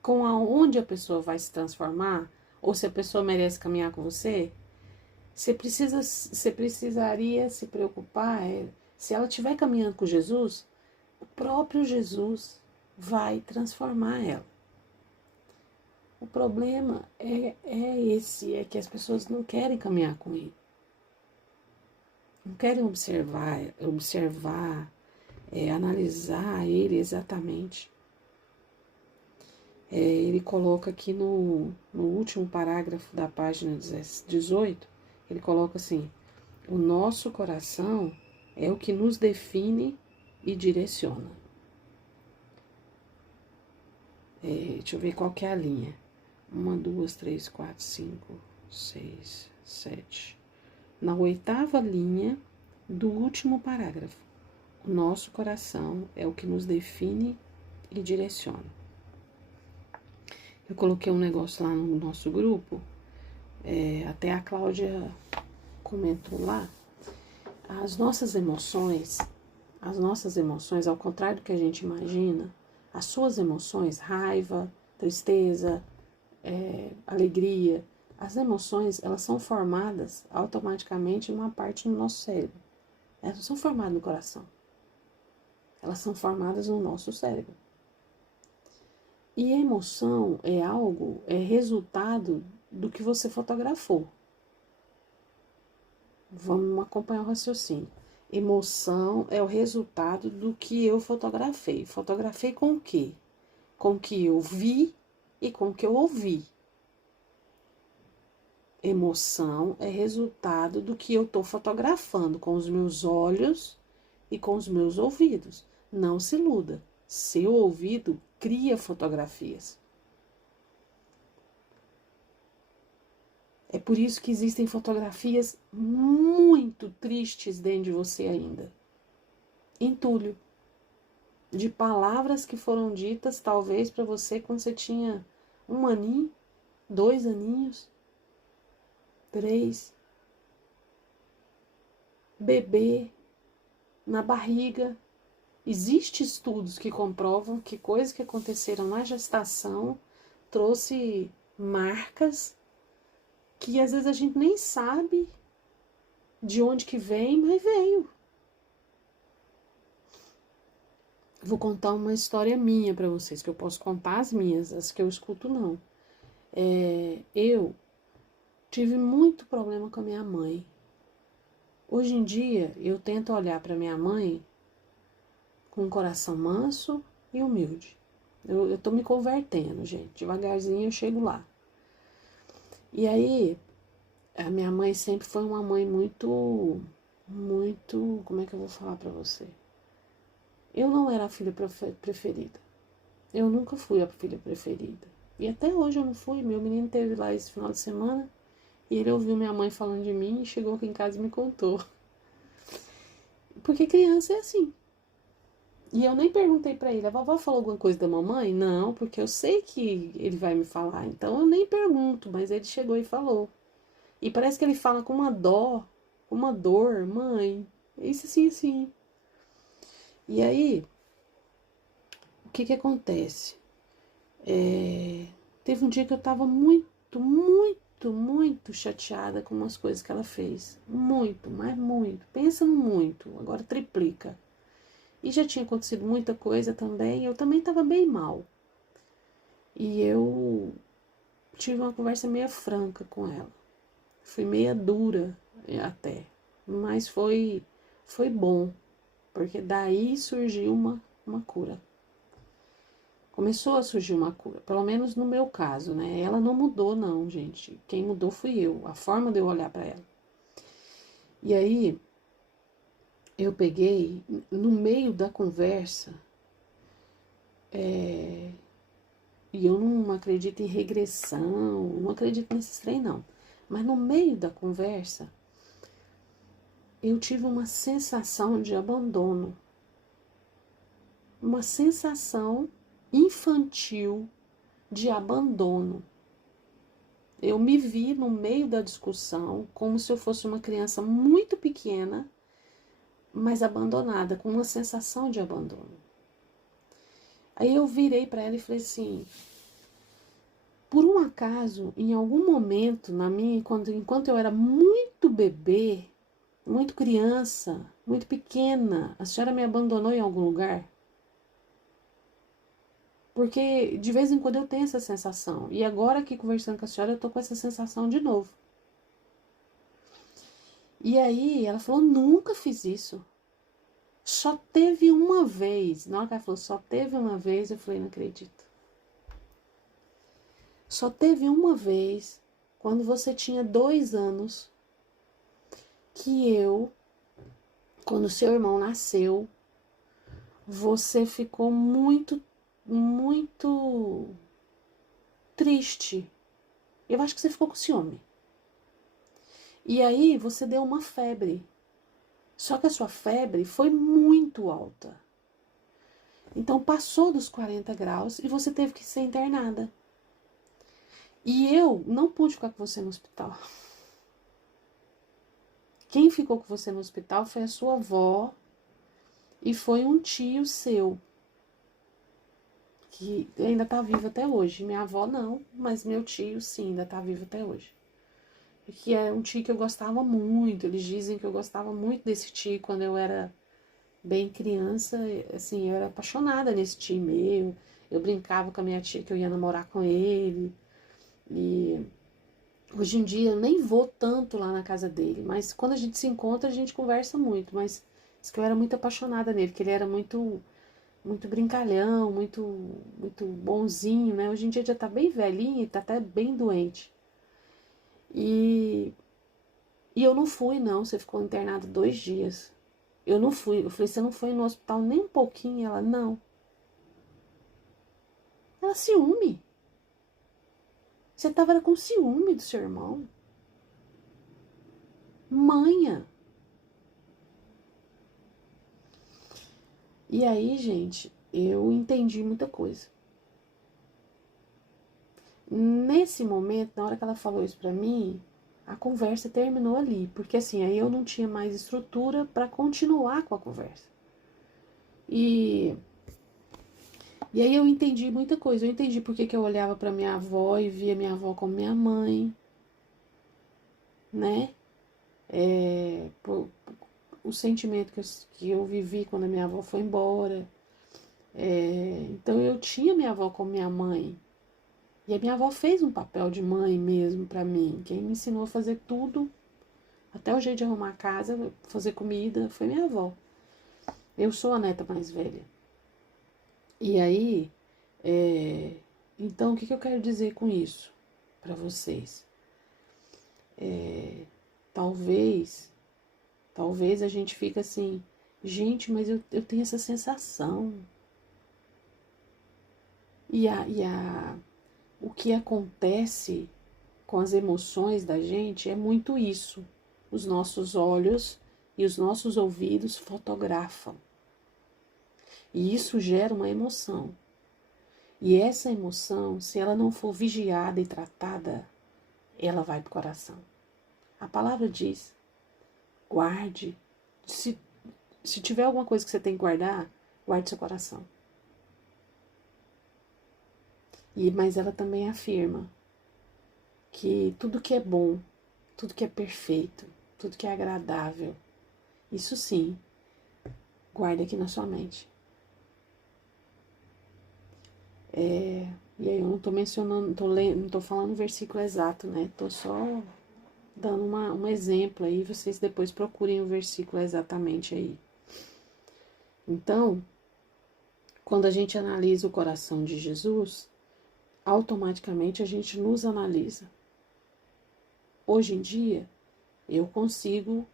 com aonde a pessoa vai se transformar ou se a pessoa merece caminhar com você. Você precisaria se preocupar se ela estiver caminhando com Jesus, o próprio Jesus vai transformar ela. O problema é que as pessoas não querem caminhar com ele. Não querem observar, analisar ele exatamente. Ele coloca aqui no último parágrafo da página 18, ele coloca assim: o nosso coração é o que nos define e direciona. Deixa eu ver qual que é a linha. 1, 2, 3, 4, 5, 6, 7. Na 8ª linha do último parágrafo. O nosso coração é o que nos define e direciona. Eu coloquei um negócio lá no nosso grupo, até a Cláudia comentou lá. As nossas emoções, ao contrário do que a gente imagina, as suas emoções, raiva, tristeza, alegria, as emoções, elas são formadas automaticamente em uma parte do nosso cérebro. Elas não são formadas no coração. Elas são formadas no nosso cérebro. E a emoção é resultado do que você fotografou. Vamos acompanhar o raciocínio. Emoção é o resultado do que eu fotografei. Fotografei com o quê? Com o que eu vi e com o que eu ouvi. Emoção é resultado do que eu estou fotografando com os meus olhos e com os meus ouvidos. Não se iluda. Seu ouvido cria fotografias. É por isso que existem fotografias muito tristes dentro de você ainda. Entulho. De palavras que foram ditas, talvez, para você quando você tinha 1 aninho, 2 aninhos, 3. Bebê, na barriga. Existem estudos que comprovam que coisas que aconteceram na gestação trouxe marcas que às vezes a gente nem sabe de onde que vem, mas veio. Vou contar uma história minha para vocês, que eu posso contar as minhas, as que eu escuto não. Eu tive muito problema com a minha mãe. Hoje em dia, eu tento olhar para minha mãe com um coração manso e humilde. Eu tô me convertendo, gente. Devagarzinho eu chego lá. E aí, a minha mãe sempre foi uma mãe muito, como é que eu vou falar para você? Eu não era a filha preferida. Eu nunca fui a filha preferida. E até hoje eu não fui. Meu menino teve lá esse final de semana e ele ouviu minha mãe falando de mim e chegou aqui em casa e me contou. Porque criança é assim. E eu nem perguntei pra ele, a vovó falou alguma coisa da mamãe? Não, porque eu sei que ele vai me falar. Então eu nem pergunto, mas ele chegou e falou. E parece que ele fala com uma dó, com uma dor, mãe. Isso assim, assim. E aí, o que que acontece? Teve um dia que eu tava muito chateada com umas coisas que ela fez. Muito, mas muito. Pensa no muito, agora triplica. E já tinha acontecido muita coisa também, eu também tava bem mal. E eu tive uma conversa meio franca com ela. Fui meia dura até, mas foi bom, porque daí surgiu uma cura. Começou a surgir uma cura, pelo menos no meu caso, né? Ela não mudou não, gente. Quem mudou fui eu, a forma de eu olhar para ela. E aí, eu peguei, no meio da conversa, e eu não acredito em regressão, não acredito nesses trem não. Mas no meio da conversa, eu tive uma sensação de abandono. Uma sensação infantil de abandono. Eu me vi no meio da discussão como se eu fosse uma criança muito pequena, mas abandonada, com uma sensação de abandono. Aí eu virei para ela e falei assim: por um acaso, em algum momento na minha, enquanto eu era muito bebê, muito criança, muito pequena, a senhora me abandonou em algum lugar? Porque de vez em quando eu tenho essa sensação. E agora aqui conversando com a senhora, eu tô com essa sensação de novo. E aí ela falou: nunca fiz isso. Só teve uma vez. Na hora que ela falou, só teve uma vez, eu falei: não acredito. Só teve uma vez, quando você tinha 2 anos, que quando seu irmão nasceu, você ficou muito triste. Eu acho que você ficou com ciúme. E aí você deu uma febre. Só que a sua febre foi muito alta. Então passou dos 40 graus e você teve que ser internada. E eu não pude ficar com você no hospital. Quem ficou com você no hospital foi a sua avó e foi um tio seu, que ainda tá vivo até hoje. Minha avó não, mas meu tio sim, ainda tá vivo até hoje. Que é um tio que eu gostava muito. Eles dizem que eu gostava muito desse tio quando eu era bem criança. Assim, eu era apaixonada nesse tio meu. Eu brincava com a minha tia que eu ia namorar com ele. E hoje em dia eu nem vou tanto lá na casa dele, mas quando a gente se encontra a gente conversa muito. Mas diz que eu era muito apaixonada nele, que ele era muito brincalhão, muito bonzinho, né? Hoje em dia já tá bem velhinho e tá até bem doente. E eu não fui, não. Você ficou internada 2 dias. Eu não fui. Eu falei: você não foi no hospital nem um pouquinho? Ela: não. Ela: ciúme. Você tava com ciúme do seu irmão. Manha. E aí, gente, eu entendi muita coisa. Nesse momento, na hora que ela falou isso pra mim, a conversa terminou ali. Porque assim, aí eu não tinha mais estrutura para continuar com a conversa. E aí eu entendi muita coisa. Eu entendi porque que eu olhava para minha avó e via minha avó como minha mãe. né? O sentimento que eu vivi quando a minha avó foi embora. Então eu tinha minha avó como minha mãe. E a minha avó fez um papel de mãe mesmo para mim. Quem me ensinou a fazer tudo, até o jeito de arrumar a casa, fazer comida, foi minha avó. Eu sou a neta mais velha. E aí, então o que eu quero dizer com isso para vocês? Talvez a gente fique assim, gente, mas eu tenho essa sensação. O que acontece com as emoções da gente é muito isso. Os nossos olhos e os nossos ouvidos fotografam. E isso gera uma emoção. E essa emoção, se ela não for vigiada e tratada, ela vai para o coração. A palavra diz, guarde. Se tiver alguma coisa que você tem que guardar, guarde seu coração. Mas ela também afirma que tudo que é bom, tudo que é perfeito, tudo que é agradável, isso sim, guarda aqui na sua mente. E aí eu não estou mencionando, não estou falando o versículo exato, né? Estou só dando um exemplo aí, vocês depois procurem o versículo exatamente aí. Então, quando a gente analisa o coração de Jesus, automaticamente a gente nos analisa. Hoje em dia, eu consigo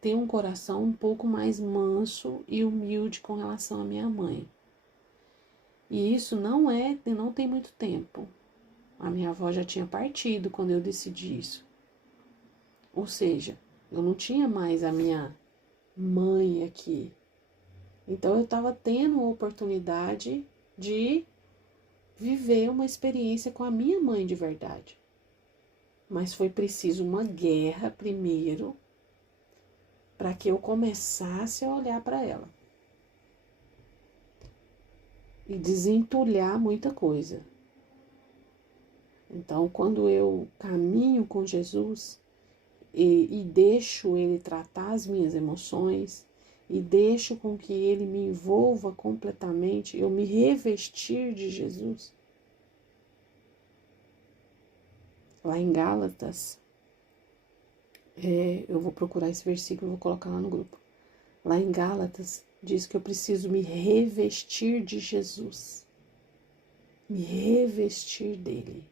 ter um coração um pouco mais manso e humilde com relação à minha mãe. E isso não tem muito tempo. A minha avó já tinha partido quando eu decidi isso. Ou seja, eu não tinha mais a minha mãe aqui. Então eu estava tendo a oportunidade de viver uma experiência com a minha mãe de verdade. Mas foi preciso uma guerra primeiro para que eu começasse a olhar para ela. E desentulhar muita coisa. Então, quando eu caminho com Jesus e deixo Ele tratar as minhas emoções e deixo com que Ele me envolva completamente, eu me revestir de Jesus. Lá em Gálatas, eu vou procurar esse versículo e vou colocar lá no grupo. Lá em Gálatas, diz que eu preciso me revestir de Jesus. Me revestir dele.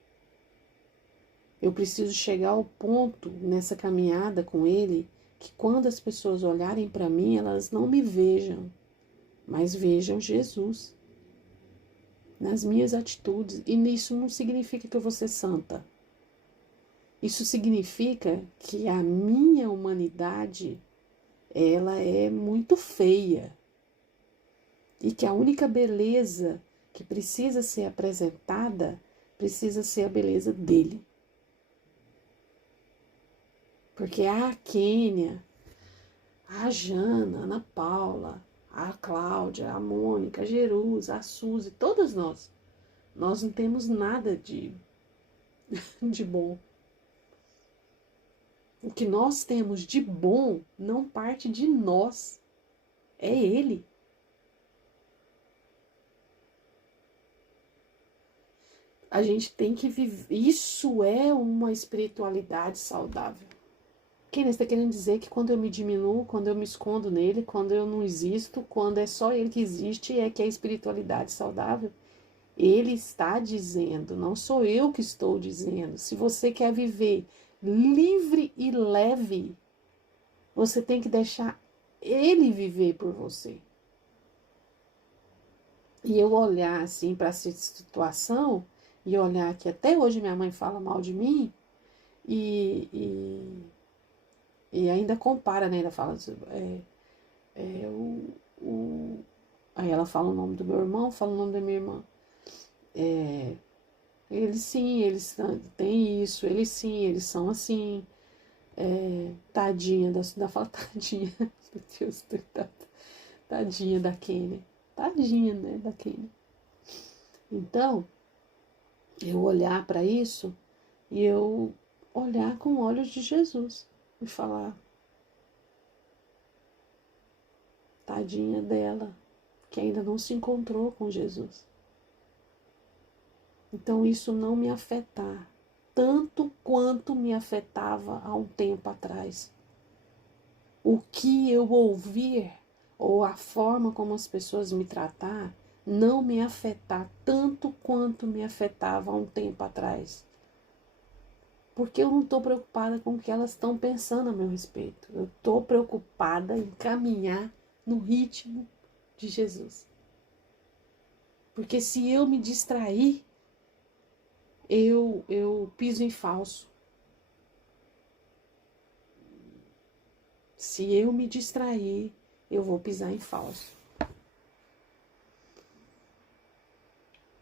Eu preciso chegar ao ponto nessa caminhada com ele que quando as pessoas olharem para mim, elas não me vejam, mas vejam Jesus nas minhas atitudes. E isso não significa que eu vou ser santa. Isso significa que a minha humanidade, ela é muito feia. E que a única beleza que precisa ser apresentada precisa ser a beleza dele. Porque a Kênia, a Jana, a Ana Paula, a Cláudia, a Mônica, a Jerusa, a Suzy, todas nós não temos nada de bom. O que nós temos de bom não parte de nós, é Ele. A gente tem que viver, isso é uma espiritualidade saudável. Quem está querendo dizer que quando eu me diminuo, quando eu me escondo nele, quando eu não existo, quando é só ele que existe, é que é a espiritualidade saudável? Ele está dizendo, não sou eu que estou dizendo. Se você quer viver livre e leve, você tem que deixar ele viver por você. E eu olhar assim para essa situação, e olhar que até hoje minha mãe fala mal de mim, e ainda compara, né? Ainda fala aí ela fala o nome do meu irmão, fala o nome da minha irmã. Eles têm isso, eles sim, eles são assim. Tadinha, da fala tadinha, meu Deus, tadinha da Kênia. Tadinha, né, da Kênia. Então, eu olhar para isso e eu olhar com olhos de Jesus e falar: tadinha dela, que ainda não se encontrou com Jesus. Então isso não me afetar tanto quanto me afetava há um tempo atrás. O que eu ouvir ou a forma como as pessoas me tratar não me afetar tanto quanto me afetava há um tempo atrás. Porque eu não estou preocupada com o que elas estão pensando a meu respeito. Eu estou preocupada em caminhar no ritmo de Jesus. Porque se eu me distrair, eu piso em falso. Se eu me distrair, eu vou pisar em falso.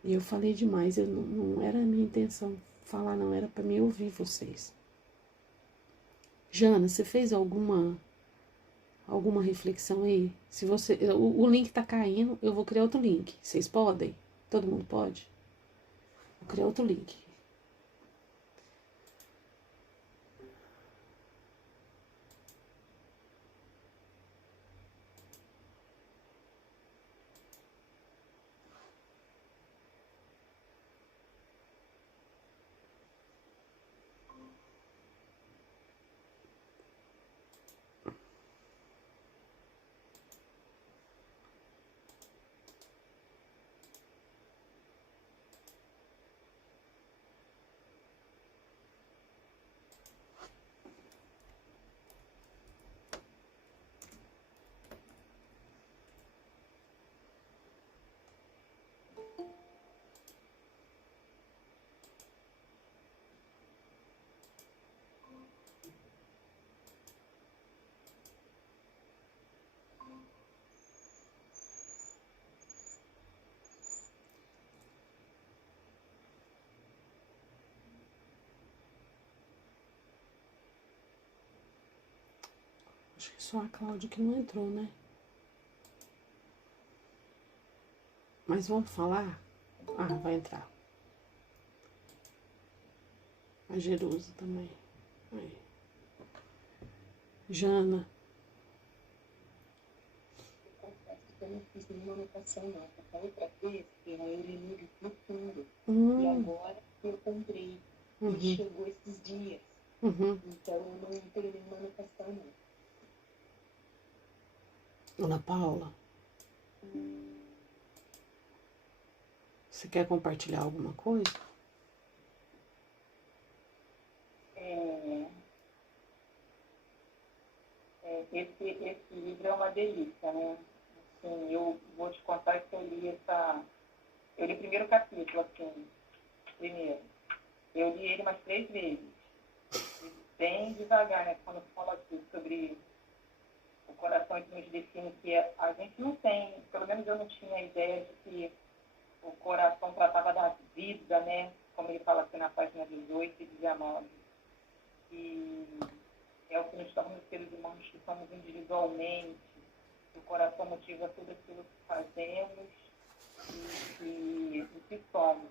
E eu falei demais, não era a minha intenção falar, não, era para mim ouvir vocês. Jana, você fez alguma reflexão aí? Se você, o link tá caindo, eu vou criar outro link. Vocês podem? Todo mundo pode? Vou criar outro link. Acho que só a Cláudia que não entrou, né? Mas vamos falar? Ah, vai entrar. A Jerusa também. Aí. Jana. Eu confesso que eu não fiz nenhuma anotação, não. A outra vez, eu li no fundo. E agora eu comprei. E chegou esses dias. Então eu não tenho nenhuma anotação, não. Ana Paula. Você quer compartilhar alguma coisa? Esse livro é uma delícia, né? Assim, eu vou te contar que eu li o primeiro capítulo, assim, primeiro. Eu li ele umas 3 vezes. Bem devagar, né? Quando fala aqui sobre o coração que nos define, que a gente não tem, pelo menos eu não tinha a ideia de que o coração tratava da vida, né? Como ele fala aqui na página 18 e 19. E é o que nos torna seres humanos que somos individualmente. O coração motiva tudo aquilo que fazemos e que somos.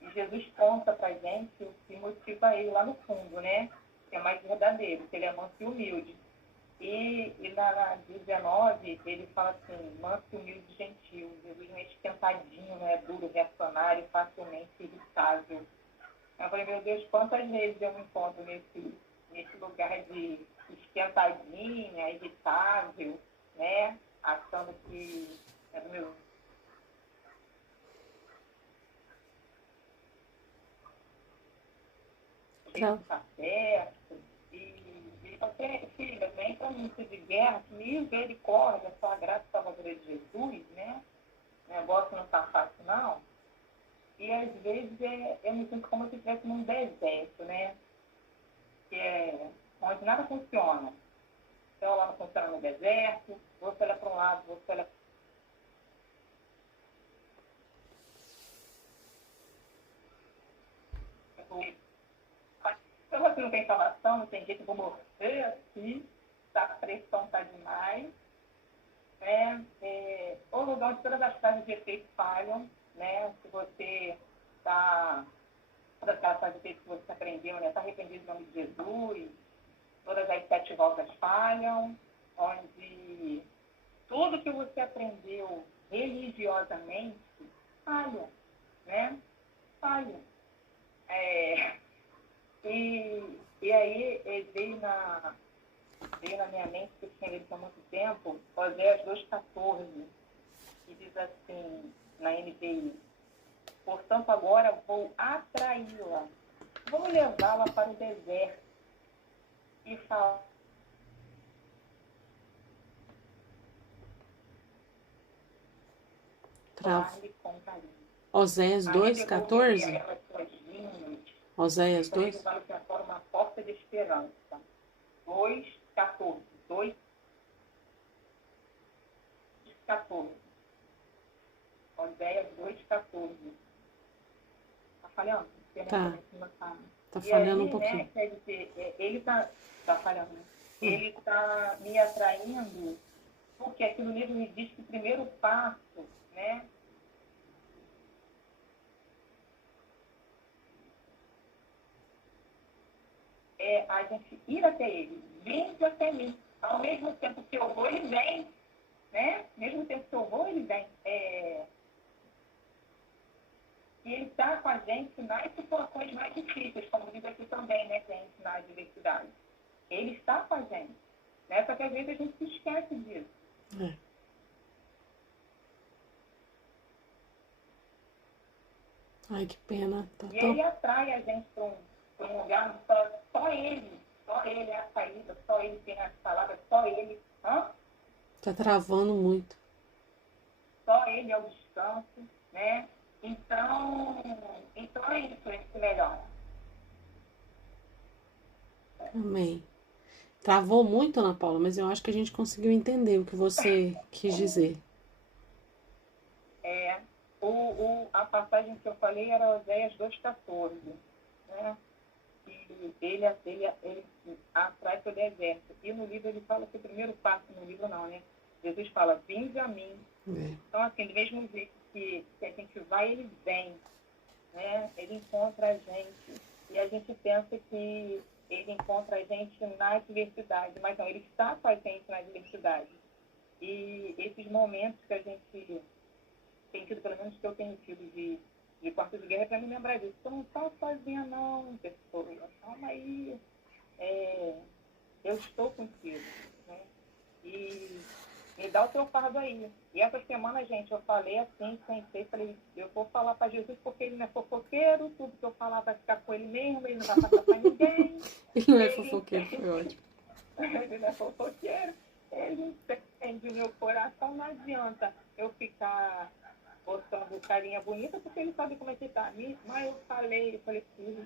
E Jesus conta pra gente o que motiva ele lá no fundo, né? Que é mais verdadeiro, que ele é manso e humilde. E na 19, ele fala assim, manso, humilde e gentil. Jesus não é esquentadinho, não é duro, reacionário, facilmente irritável. Eu falei, meu Deus, quantas vezes eu me encontro nesse lugar de esquentadinha, irritável, né? Achando que é do meu... Está certo. E você, filha, vem para mim de guerra, misericórdia, só a graça salvadora de Jesus, né? O negócio não está fácil, não. E às vezes eu me sinto como se estivesse num deserto, né? Que é onde nada funciona. Então lá não funciona no deserto, você olha para um lado, você olha para o outro. Se você não tem salvação, não tem jeito, vou morrer aqui, a pressão está demais. Né? O lugar onde todas as frases de efeito falham, né? Se você está todas aquelas coisas que você aprendeu, né? Está arrependido em nome de Jesus, todas as 7 voltas falham, onde tudo que você aprendeu religiosamente falha, né? Falha. E aí veio na minha mente, que eu tinha lido há muito tempo, Oséias 2,14, que diz assim, na NVI: portanto, agora vou atraí-la, vou levá-la para o deserto e falar com carinho. Oséias 2,14? Oséias 2? Vai para fora uma porta de esperança. 2,14. 2,14. Oséias 2,14. Tá falhando? Tá falhando aí, um pouquinho. Né, quer dizer, ele tá falhando, né? Ele tá me atraindo, porque aqui no livro me diz que o primeiro passo, né? É a gente ir até ele, vinde até mim. Ao mesmo tempo que eu vou, ele vem, né? Ao mesmo tempo que eu vou, ele vem. E ele está com a gente nas situações mais difíceis, como diz aqui também, né? Que é ensinar a diversidade. Ele está com a gente, né? Só que às vezes a gente se esquece disso. Ai, que pena. E ele atrai a gente para um lugar, só ele é a saída, só ele tem as palavras, só ele. Tá travando muito. Só ele é o descanso, né? Então é isso, ele se melhora. Amém. Travou muito, Ana Paula, mas eu acho que a gente conseguiu entender o que você quis dizer. A passagem que eu falei era Oséias 2,14, né? E ele atrai para o deserto. E no livro ele fala que o primeiro passo, no livro não, né? Jesus fala, vinde a mim. Então, assim, do mesmo jeito que a gente vai, ele vem, né? Ele encontra a gente. E a gente pensa que ele encontra a gente na diversidade, mas não, ele está com a gente na diversidade. E esses momentos que a gente tem tido, pelo menos que eu tenho tido de quarto de guerra, para me lembrar disso. Eu não estou sozinha não, pessoa. Calma aí. Eu estou contigo, né? E me dá o teu fardo aí. E essa semana, gente, eu falei assim, pensei, falei, eu vou falar para Jesus porque ele não é fofoqueiro, tudo que eu falar vai ficar com ele mesmo, ele não vai passar para ninguém. Ele não é fofoqueiro, foi ótimo. Ele não é fofoqueiro, ele entende o meu coração, não adianta eu ficar botando carinha bonita, porque ele sabe como é que tá. Mas eu falei,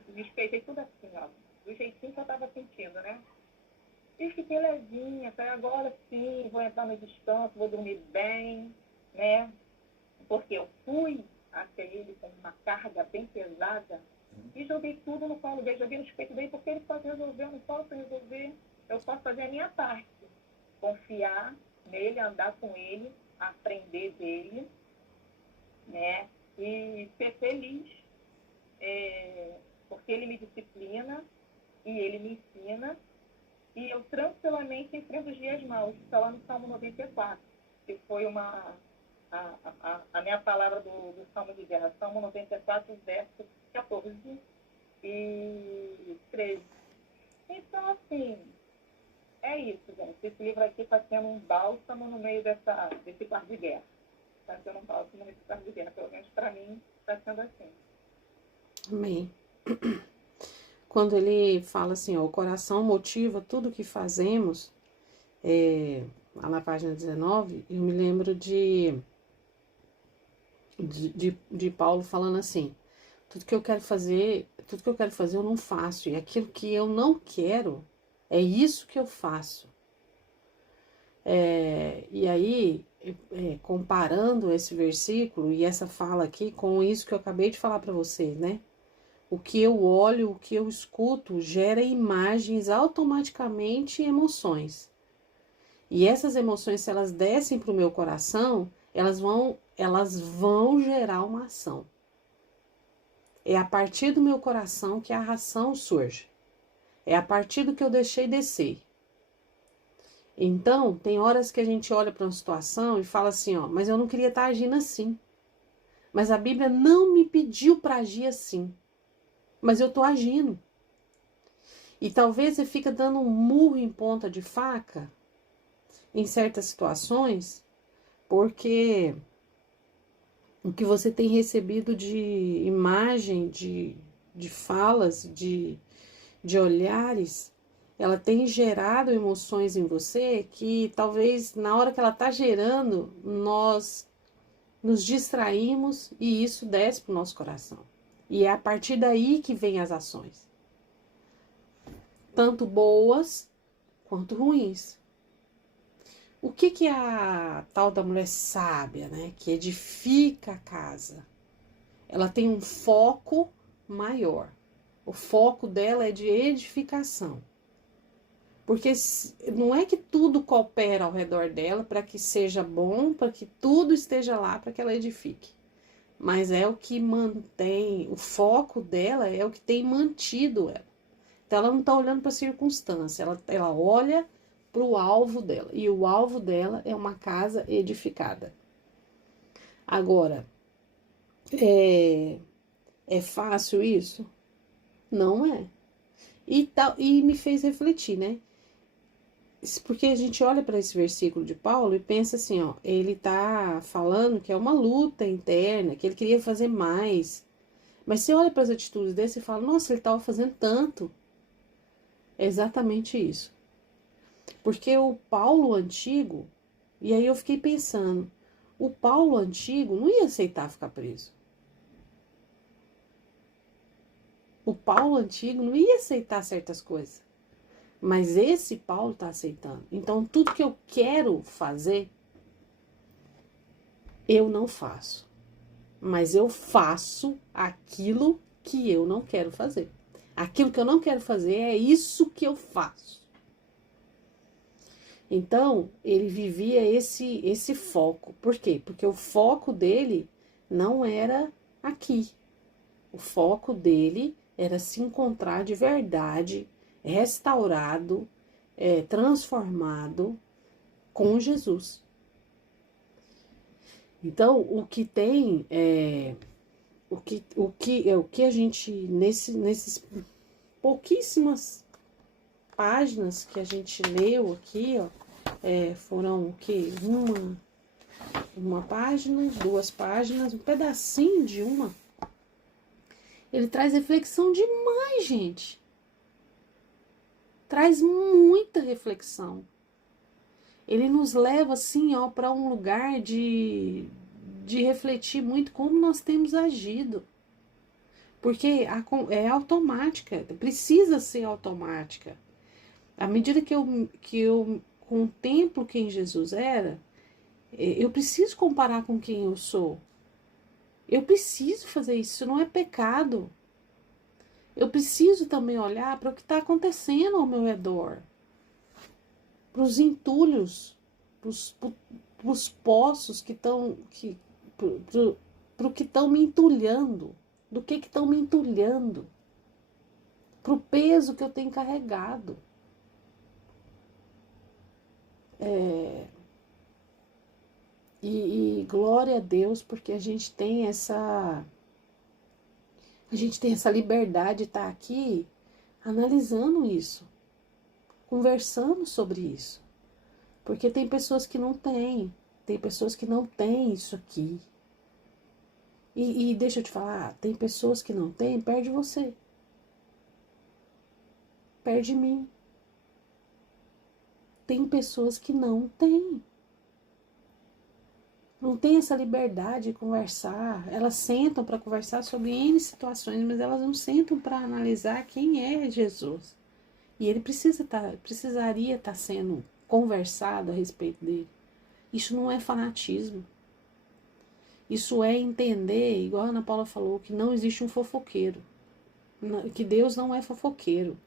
despejei tudo assim, ó, do jeitinho que eu tava sentindo, né? E fiquei levinha, falei, agora sim, vou entrar no descanso, vou dormir bem, né? Porque eu fui até ele com uma carga bem pesada e joguei tudo no colo dele, joguei no peito dele, porque ele pode resolver, eu não posso resolver, eu posso fazer a minha parte. Confiar nele, andar com ele, aprender dele, né? E ser feliz, porque ele me disciplina e ele me ensina, e eu tranquilamente enfrento os dias maus. Está lá no Salmo 94, que foi a minha palavra do Salmo de Guerra, Salmo 94, versos 14 e 13. Então, assim, é isso, gente. Esse livro aqui está sendo um bálsamo no meio desse quarto de guerra. Está sendo um bálsamo nesse quarto de guerra. Pelo menos para mim, está sendo assim. Amém. Quando ele fala assim, ó, o coração motiva tudo que fazemos, lá na página 19, eu me lembro de Paulo falando assim, tudo que eu quero fazer eu não faço, e aquilo que eu não quero, é isso que eu faço. E aí, comparando esse versículo e essa fala aqui com isso que eu acabei de falar para vocês, né? O que eu olho, o que eu escuto, gera imagens automaticamente e emoções. E essas emoções, se elas descem para o meu coração, elas vão gerar uma ação. É a partir do meu coração que a ração surge. É a partir do que eu deixei descer. Então, tem horas que a gente olha para uma situação e fala assim, ó, mas eu não queria estar agindo assim. Mas a Bíblia não me pediu para agir assim. Mas eu estou agindo. E talvez você fica dando um murro em ponta de faca em certas situações, porque o que você tem recebido de imagem, de falas, de olhares, ela tem gerado emoções em você que talvez na hora que ela está gerando, nós nos distraímos e isso desce para o nosso coração. E é a partir daí que vem as ações. Tanto boas quanto ruins. O que é a tal da mulher sábia, né? Que edifica a casa. Ela tem um foco maior. O foco dela é de edificação. Porque não é que tudo coopera ao redor dela para que seja bom, para que tudo esteja lá para que ela edifique. Mas é o que mantém, o foco dela é o que tem mantido ela. Então ela não está olhando para a circunstância, ela olha para o alvo dela. E o alvo dela é uma casa edificada. Agora, é fácil isso? Não é. E me fez refletir, né? Porque a gente olha para esse versículo de Paulo e pensa assim, ó, ele tá falando que é uma luta interna, que ele queria fazer mais. Mas você olha para as atitudes dele e fala, nossa, ele estava fazendo tanto. É exatamente isso. Porque o Paulo antigo, e aí eu fiquei pensando, o Paulo antigo não ia aceitar ficar preso. O Paulo antigo não ia aceitar certas coisas. Mas esse Paulo está aceitando. Então, tudo que eu quero fazer, eu não faço. Mas eu faço aquilo que eu não quero fazer. Aquilo que eu não quero fazer é isso que eu faço. Então, ele vivia esse foco. Por quê? Porque o foco dele não era aqui. O foco dele era se encontrar de verdade, restaurado, transformado com Jesus. Então, o que tem, o que a gente, nesses pouquíssimas páginas que a gente leu aqui, ó, foram o que? Uma página, 2 páginas, um pedacinho de uma. Ele traz reflexão demais, gente. Traz muita reflexão. Ele nos leva, assim, ó, para um lugar de refletir muito como nós temos agido. Porque é automática, precisa ser automática. À medida que eu contemplo quem Jesus era, eu preciso comparar com quem eu sou. Eu preciso fazer isso, isso não é pecado. Eu preciso também olhar para o que está acontecendo ao meu redor. Para os entulhos, para os poços que estão... Para o que estão me entulhando. Do que estão me entulhando. Para o peso que eu tenho carregado. E glória a Deus, porque a gente tem essa liberdade de estar aqui analisando isso, conversando sobre isso. Porque tem pessoas que não têm, isso aqui. E deixa eu te falar, tem pessoas que não têm, perde você. Perde mim. Tem pessoas que não têm. Não tem essa liberdade de conversar. Elas sentam para conversar sobre N situações, mas elas não sentam para analisar quem é Jesus. E ele precisaria estar sendo conversado a respeito dele. Isso não é fanatismo. Isso é entender, igual a Ana Paula falou, que não existe um fofoqueiro. Que Deus não é fofoqueiro.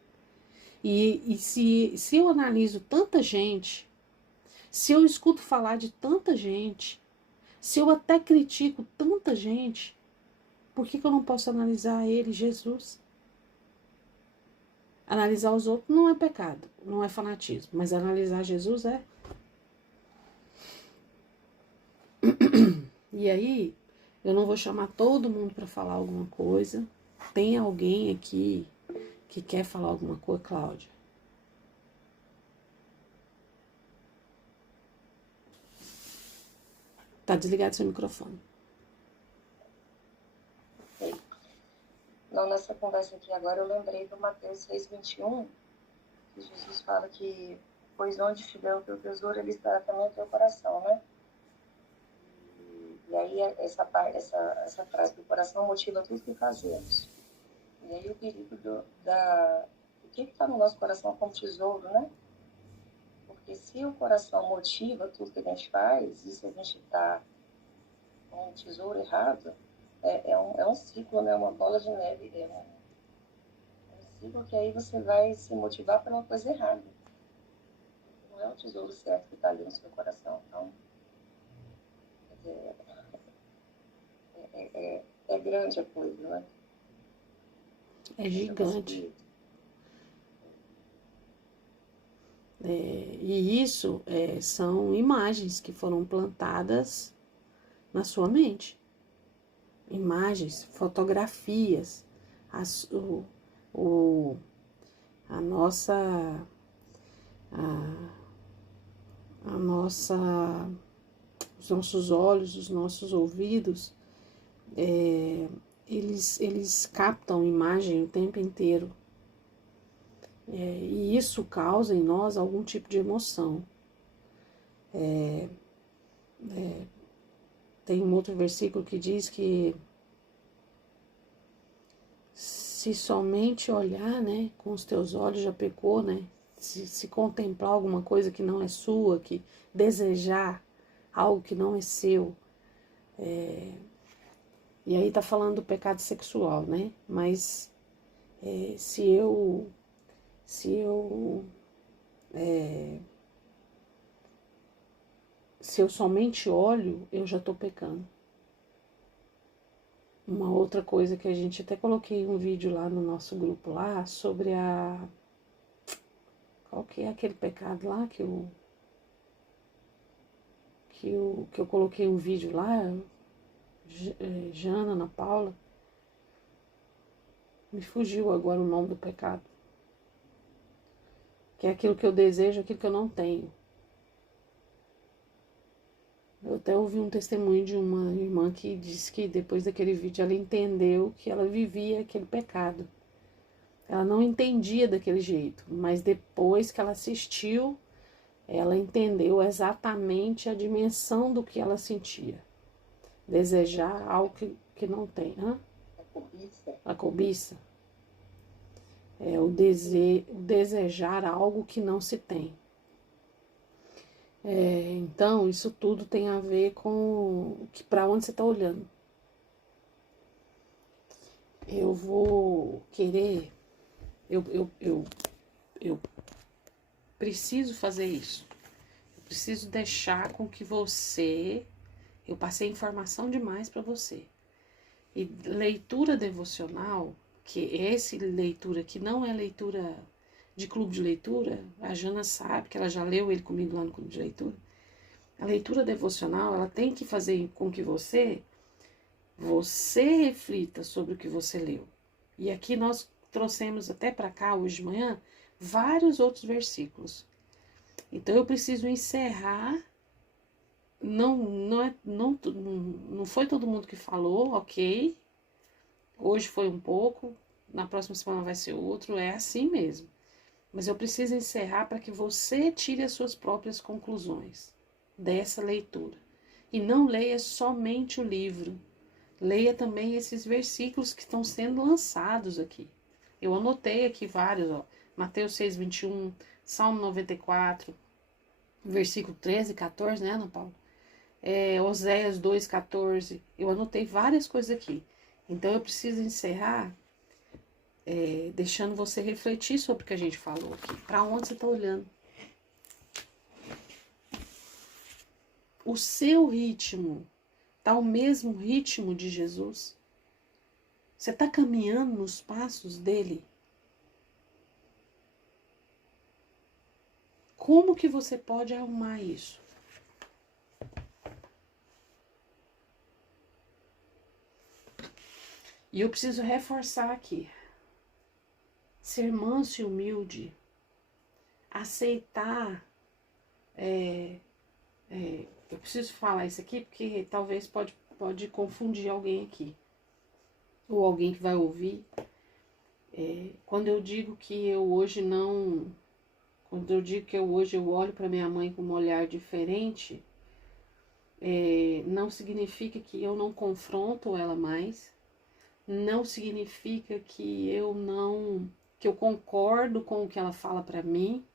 E se eu analiso tanta gente, se eu escuto falar de tanta gente, se eu até critico tanta gente, Por que eu não posso analisar ele, Jesus? Analisar os outros não é pecado, não é fanatismo, mas analisar Jesus é. E aí, eu não vou chamar todo mundo para falar alguma coisa. Tem alguém aqui que quer falar alguma coisa, Cláudia? Tá desligado seu microfone. Não, nessa conversa aqui agora eu lembrei do Mateus 6,21, que Jesus fala que, pois onde estiver o teu tesouro, ele estará também o teu coração, né? E aí essa frase do coração motiva tudo que fazemos. E aí o perigo o que está no nosso coração como tesouro, né? Porque se o coração motiva tudo que a gente faz, e se a gente está com um tesouro errado, é um ciclo, né? Uma bola de neve, é um ciclo que aí você vai se motivar para uma coisa errada. Não é o tesouro certo que está ali no seu coração. Então, é grande a coisa, né? É gigante. E isso são imagens que foram plantadas na sua mente. Imagens, fotografias, a os nossos olhos, os nossos ouvidos, eles captam imagem o tempo inteiro. E isso causa em nós algum tipo de emoção. Tem um outro versículo que diz que se somente olhar, né, com os teus olhos já pecou, né? Se contemplar alguma coisa que não é sua, que desejar algo que não é seu. E aí tá falando do pecado sexual, né? Mas se eu somente olho, eu já tô pecando. Uma outra coisa que a gente até coloquei um vídeo lá no nosso grupo lá sobre qual que é aquele pecado lá que eu coloquei um vídeo lá, Jana, Ana Paula. Me fugiu agora o nome do pecado. Que é aquilo que eu desejo, aquilo que eu não tenho. Eu até ouvi um testemunho de uma irmã que disse que depois daquele vídeo ela entendeu que ela vivia aquele pecado. Ela não entendia daquele jeito, mas depois que ela assistiu, ela entendeu exatamente a dimensão do que ela sentia. Desejar algo que não tem. Hã? A cobiça. É o desejar algo que não se tem. Então, isso tudo tem a ver com para onde você está olhando. Eu vou querer, eu preciso fazer isso. Eu preciso deixar com que eu passei informação demais para você. E leitura devocional, que esse leitura que não é leitura de clube de leitura, a Jana sabe que ela já leu ele comigo lá no clube de leitura. A leitura devocional, ela tem que fazer com que você reflita sobre o que você leu. E aqui nós trouxemos até para cá, hoje de manhã, vários outros versículos. Então eu preciso encerrar. Não foi todo mundo que falou, ok. Hoje foi um pouco, na próxima semana vai ser outro, é assim mesmo. Mas eu preciso encerrar para que você tire as suas próprias conclusões dessa leitura. E não leia somente o livro. Leia também esses versículos que estão sendo lançados aqui. Eu anotei aqui vários, ó. Mateus 6,21, Salmo 94, versículo 13 e 14, né, Ana Paula? Oséias 2,14. Eu anotei várias coisas aqui. Então eu preciso encerrar deixando você refletir sobre o que a gente falou aqui. Para onde você está olhando? O seu ritmo está o mesmo ritmo de Jesus? Você está caminhando nos passos dele? Como que você pode arrumar isso? E eu preciso reforçar aqui. Ser manso e humilde. Aceitar. Eu preciso falar isso aqui porque talvez pode confundir alguém aqui. Ou alguém que vai ouvir. Quando eu digo que eu hoje não... Quando eu digo que hoje eu olho para minha mãe com um olhar diferente, não significa que eu não confronto ela mais, não significa que que eu concordo com o que ela fala para mim,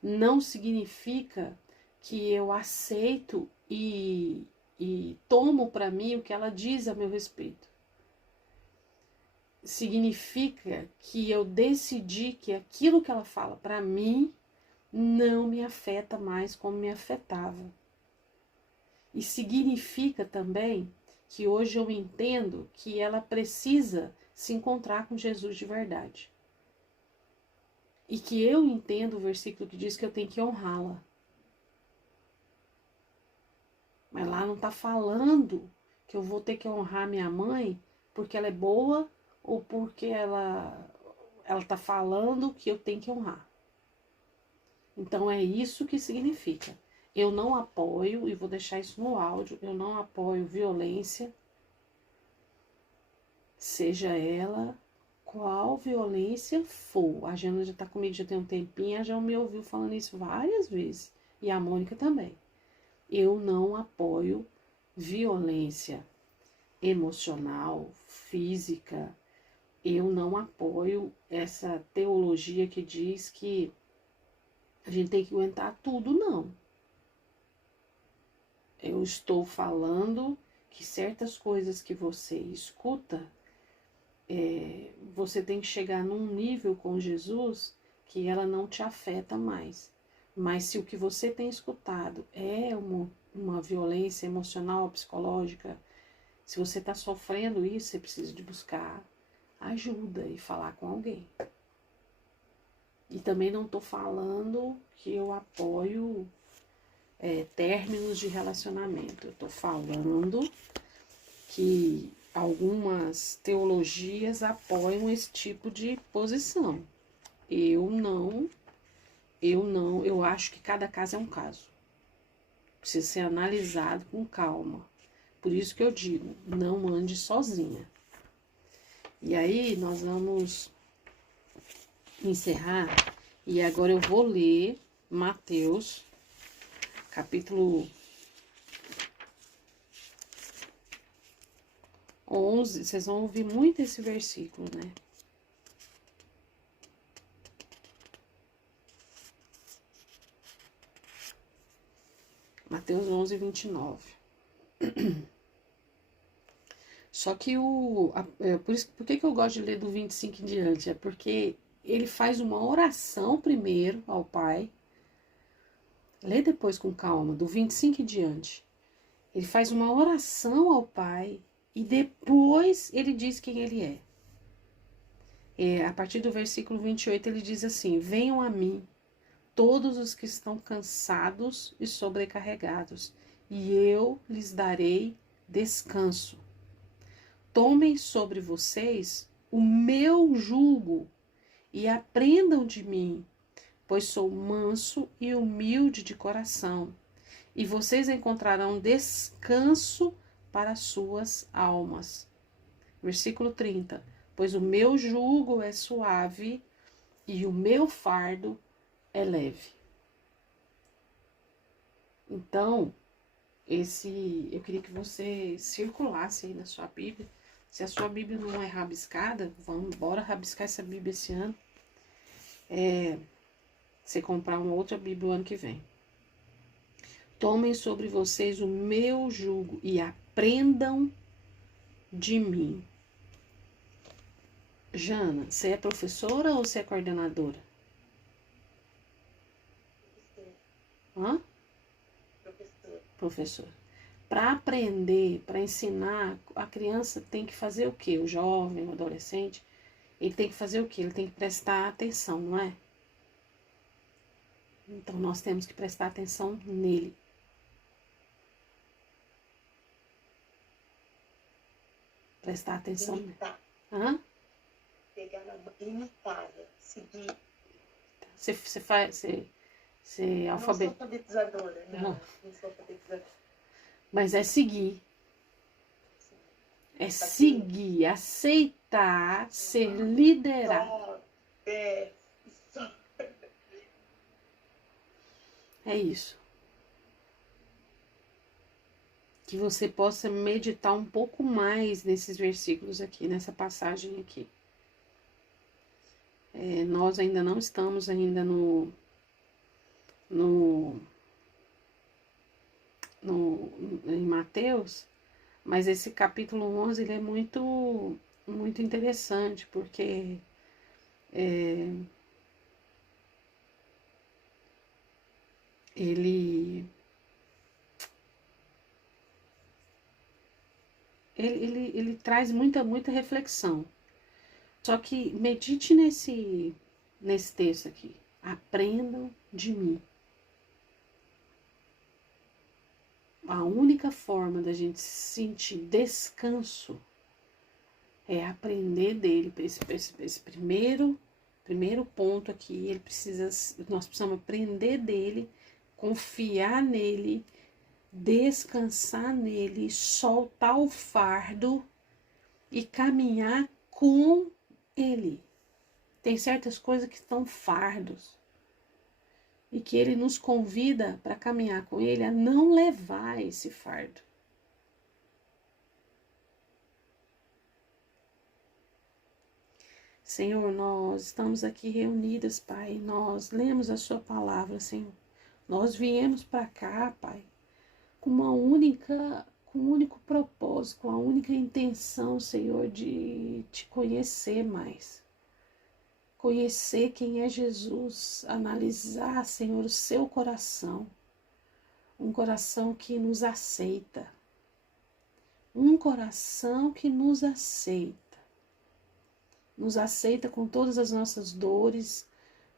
não significa que eu aceito e tomo para mim o que ela diz a meu respeito. Significa que eu decidi que aquilo que ela fala para mim não me afeta mais como me afetava. E significa também que hoje eu entendo que ela precisa se encontrar com Jesus de verdade. E que eu entendo o versículo que diz que eu tenho que honrá-la. Mas lá não está falando que eu vou ter que honrar minha mãe porque ela é boa ou porque ela está falando que eu tenho que honrar. Então é isso que significa. Eu não apoio, e vou deixar isso no áudio, eu não apoio violência, seja ela qual violência for. A Jana já está comigo já tem um tempinho, a já me ouviu falando isso várias vezes. E a Mônica também. Eu não apoio violência emocional, física. Eu não apoio essa teologia que diz que a gente tem que aguentar tudo, não. Eu estou falando que certas coisas que você escuta, você tem que chegar num nível com Jesus que ela não te afeta mais. Mas se o que você tem escutado é uma violência emocional ou psicológica, se você está sofrendo isso, você precisa de buscar ajuda e falar com alguém. E também não estou falando que eu apoio términos de relacionamento. Eu estou falando que algumas teologias apoiam esse tipo de posição. Eu acho que cada caso é um caso. Precisa ser analisado com calma. Por isso que eu digo, não ande sozinha. E aí nós vamos encerrar. E agora eu vou ler Mateus, capítulo 11. Vocês vão ouvir muito esse versículo, né? Mateus 11, 29. Só que por que eu gosto de ler do 25 em diante? É porque ele faz uma oração primeiro ao Pai. Lê depois com calma, do 25 em diante. Ele faz uma oração ao Pai e depois ele diz quem ele é. A partir do versículo 28 ele diz assim: venham a mim todos os que estão cansados e sobrecarregados, e eu lhes darei descanso. Tomem sobre vocês o meu jugo e aprendam de mim, pois sou manso e humilde de coração, e vocês encontrarão descanso para suas almas. Versículo 30. Pois o meu jugo é suave e o meu fardo é leve. Então, eu queria que você circulasse aí na sua Bíblia. Se a sua Bíblia não é rabiscada, vamos embora rabiscar essa Bíblia esse ano. Você comprar uma outra Bíblia o ano que vem. Tomem sobre vocês o meu jugo e aprendam de mim. Jana, você é professora ou você é coordenadora? Professor. Hã? Professor. Professora. para aprender, para ensinar, a criança tem que fazer o quê? O jovem, o adolescente, ele tem que fazer o quê? Ele tem que prestar atenção, não é? Então nós temos que prestar atenção nele. Prestar atenção nele. Hã? Pegar na mão, imitar, seguir. Você faz. Você Não sou alfabetizadora, não sou alfabetizadora. Mas é seguir. É seguir, aceitar, ser liderado. É isso. Que você possa meditar um pouco mais nesses versículos aqui, nessa passagem aqui. Nós ainda não estamos ainda em Mateus, mas esse capítulo 11 ele é muito, muito interessante, porque ele traz muita reflexão. Só que medite nesse texto aqui. Aprendam de mim. A única forma da gente sentir descanso é aprender dele. Esse primeiro ponto aqui, nós precisamos aprender dele, confiar nele, descansar nele, soltar o fardo e caminhar com ele. Tem certas coisas que estão fardos e que ele nos convida para caminhar com ele a não levar esse fardo. Senhor, nós estamos aqui reunidas, Pai, nós lemos a sua palavra, Senhor. Nós viemos para cá, Pai, com um único propósito, com a única intenção, Senhor, de te conhecer mais. Conhecer quem é Jesus, analisar, Senhor, o seu coração. Um coração que nos aceita. Um coração que nos aceita. Nos aceita com todas as nossas dores,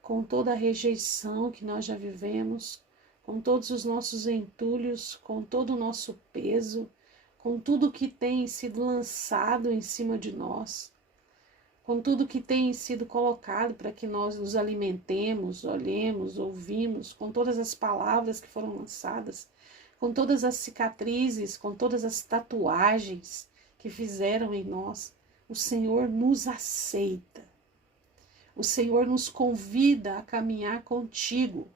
com toda a rejeição que nós já vivemos, com todos os nossos entulhos, com todo o nosso peso, com tudo que tem sido lançado em cima de nós, com tudo que tem sido colocado para que nós nos alimentemos, olhemos, ouvimos, com todas as palavras que foram lançadas, com todas as cicatrizes, com todas as tatuagens que fizeram em nós. O Senhor nos aceita. O Senhor nos convida a caminhar contigo.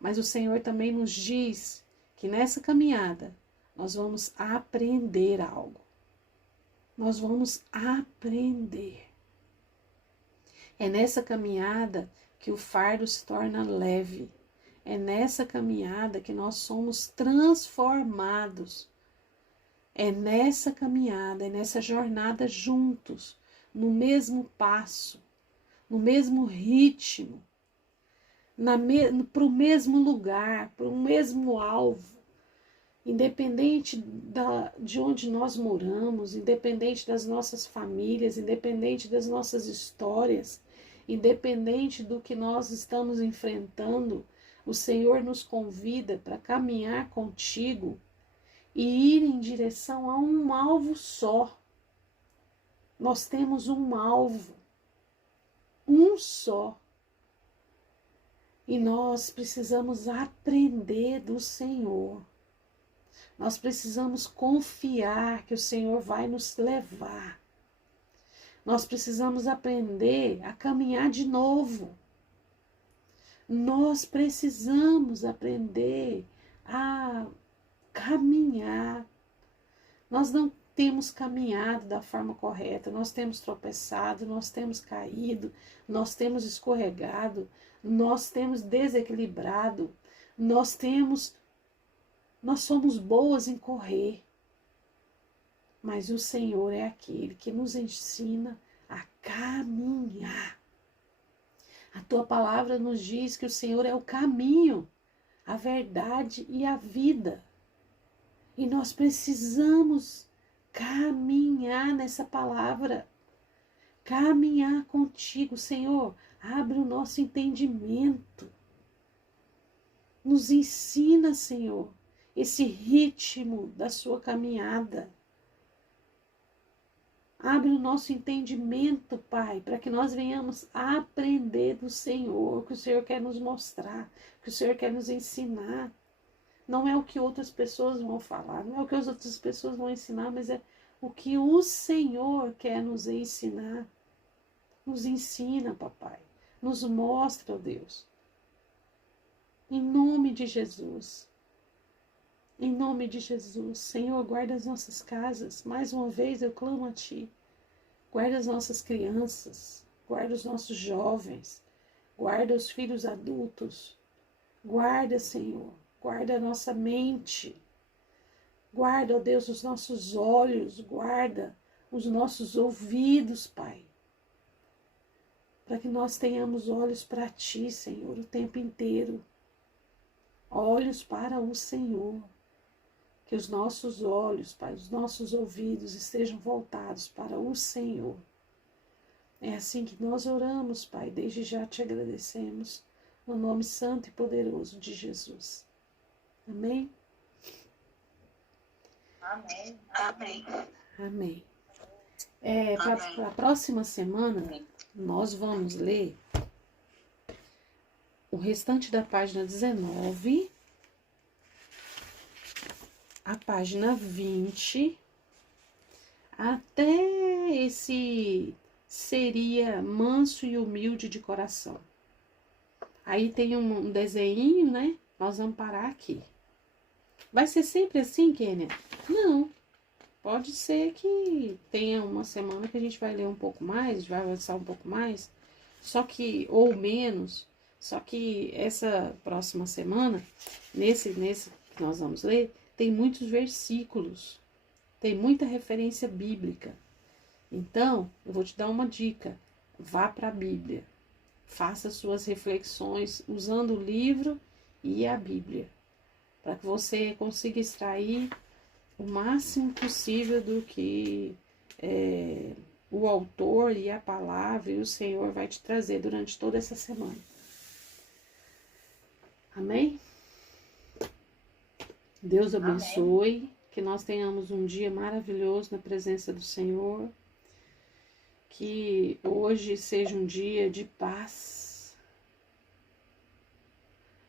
Mas o Senhor também nos diz que nessa caminhada nós vamos aprender algo. Nós vamos aprender. É nessa caminhada que o fardo se torna leve. É nessa caminhada que nós somos transformados. É nessa caminhada, é nessa jornada juntos, no mesmo passo, no mesmo ritmo, para o mesmo lugar, para o mesmo alvo. Independente de onde nós moramos, independente das nossas famílias, independente das nossas histórias, independente do que nós estamos enfrentando, o Senhor nos convida para caminhar contigo e ir em direção a um alvo só. Nós temos um alvo, um só. E nós precisamos aprender do Senhor. Nós precisamos confiar que o Senhor vai nos levar. Nós precisamos aprender a caminhar de novo. Nós precisamos aprender a caminhar. Nós não temos caminhado da forma correta, nós temos tropeçado, nós temos caído, nós temos escorregado, nós temos desequilibrado, nós somos boas em correr, mas o Senhor é aquele que nos ensina a caminhar. A tua palavra nos diz que o Senhor é o caminho, a verdade e a vida. E nós precisamos caminhar nessa palavra. Caminhar contigo, Senhor. Abre o nosso entendimento. Nos ensina, Senhor, esse ritmo da sua caminhada. Abre o nosso entendimento, Pai, para que nós venhamos a aprender do Senhor, o que o Senhor quer nos mostrar, o que o Senhor quer nos ensinar. Não é o que outras pessoas vão falar, não é o que as outras pessoas vão ensinar, mas é o que o Senhor quer nos ensinar. Nos ensina, papai. Nos mostra, ó Deus. Em nome de Jesus. Em nome de Jesus. Senhor, guarda as nossas casas. Mais uma vez eu clamo a Ti. Guarda as nossas crianças. Guarda os nossos jovens. Guarda os filhos adultos. Guarda, Senhor. Guarda a nossa mente. Guarda, ó Deus, os nossos olhos. Guarda os nossos ouvidos, Pai. Para que nós tenhamos olhos para Ti, Senhor, o tempo inteiro. Olhos para o Senhor. Que os nossos olhos, Pai, os nossos ouvidos estejam voltados para o Senhor. É assim que nós oramos, Pai. Desde já te agradecemos. No nome santo e poderoso de Jesus. Amém? Amém. Amém. Amém. Para a próxima semana, nós vamos ler o restante da página 19, a página 20, até esse seria manso e humilde de coração. Aí tem um desenho, né? Nós vamos parar aqui. Vai ser sempre assim, Kênia? Não. Pode ser que tenha uma semana que a gente vai ler um pouco mais, vai avançar um pouco mais, só que, ou menos, só que essa próxima semana, nesse que nós vamos ler, tem muitos versículos, tem muita referência bíblica. Então, eu vou te dar uma dica, vá para a Bíblia, faça suas reflexões usando o livro e a Bíblia, para que você consiga extrair o máximo possível do que o autor e a palavra e o Senhor vai te trazer durante toda essa semana. Amém? Deus abençoe, amém. Que nós tenhamos um dia maravilhoso na presença do Senhor, que hoje seja um dia de paz.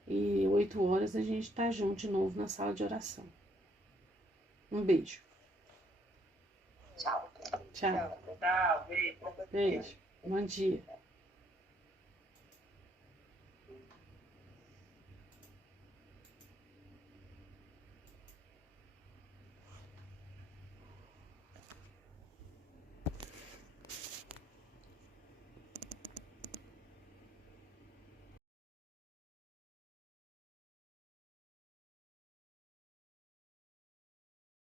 E 8 horas a gente está junto de novo na sala de oração. Um beijo. Tchau. Tchau. Tchau. Beijo. Beijo. Bom dia.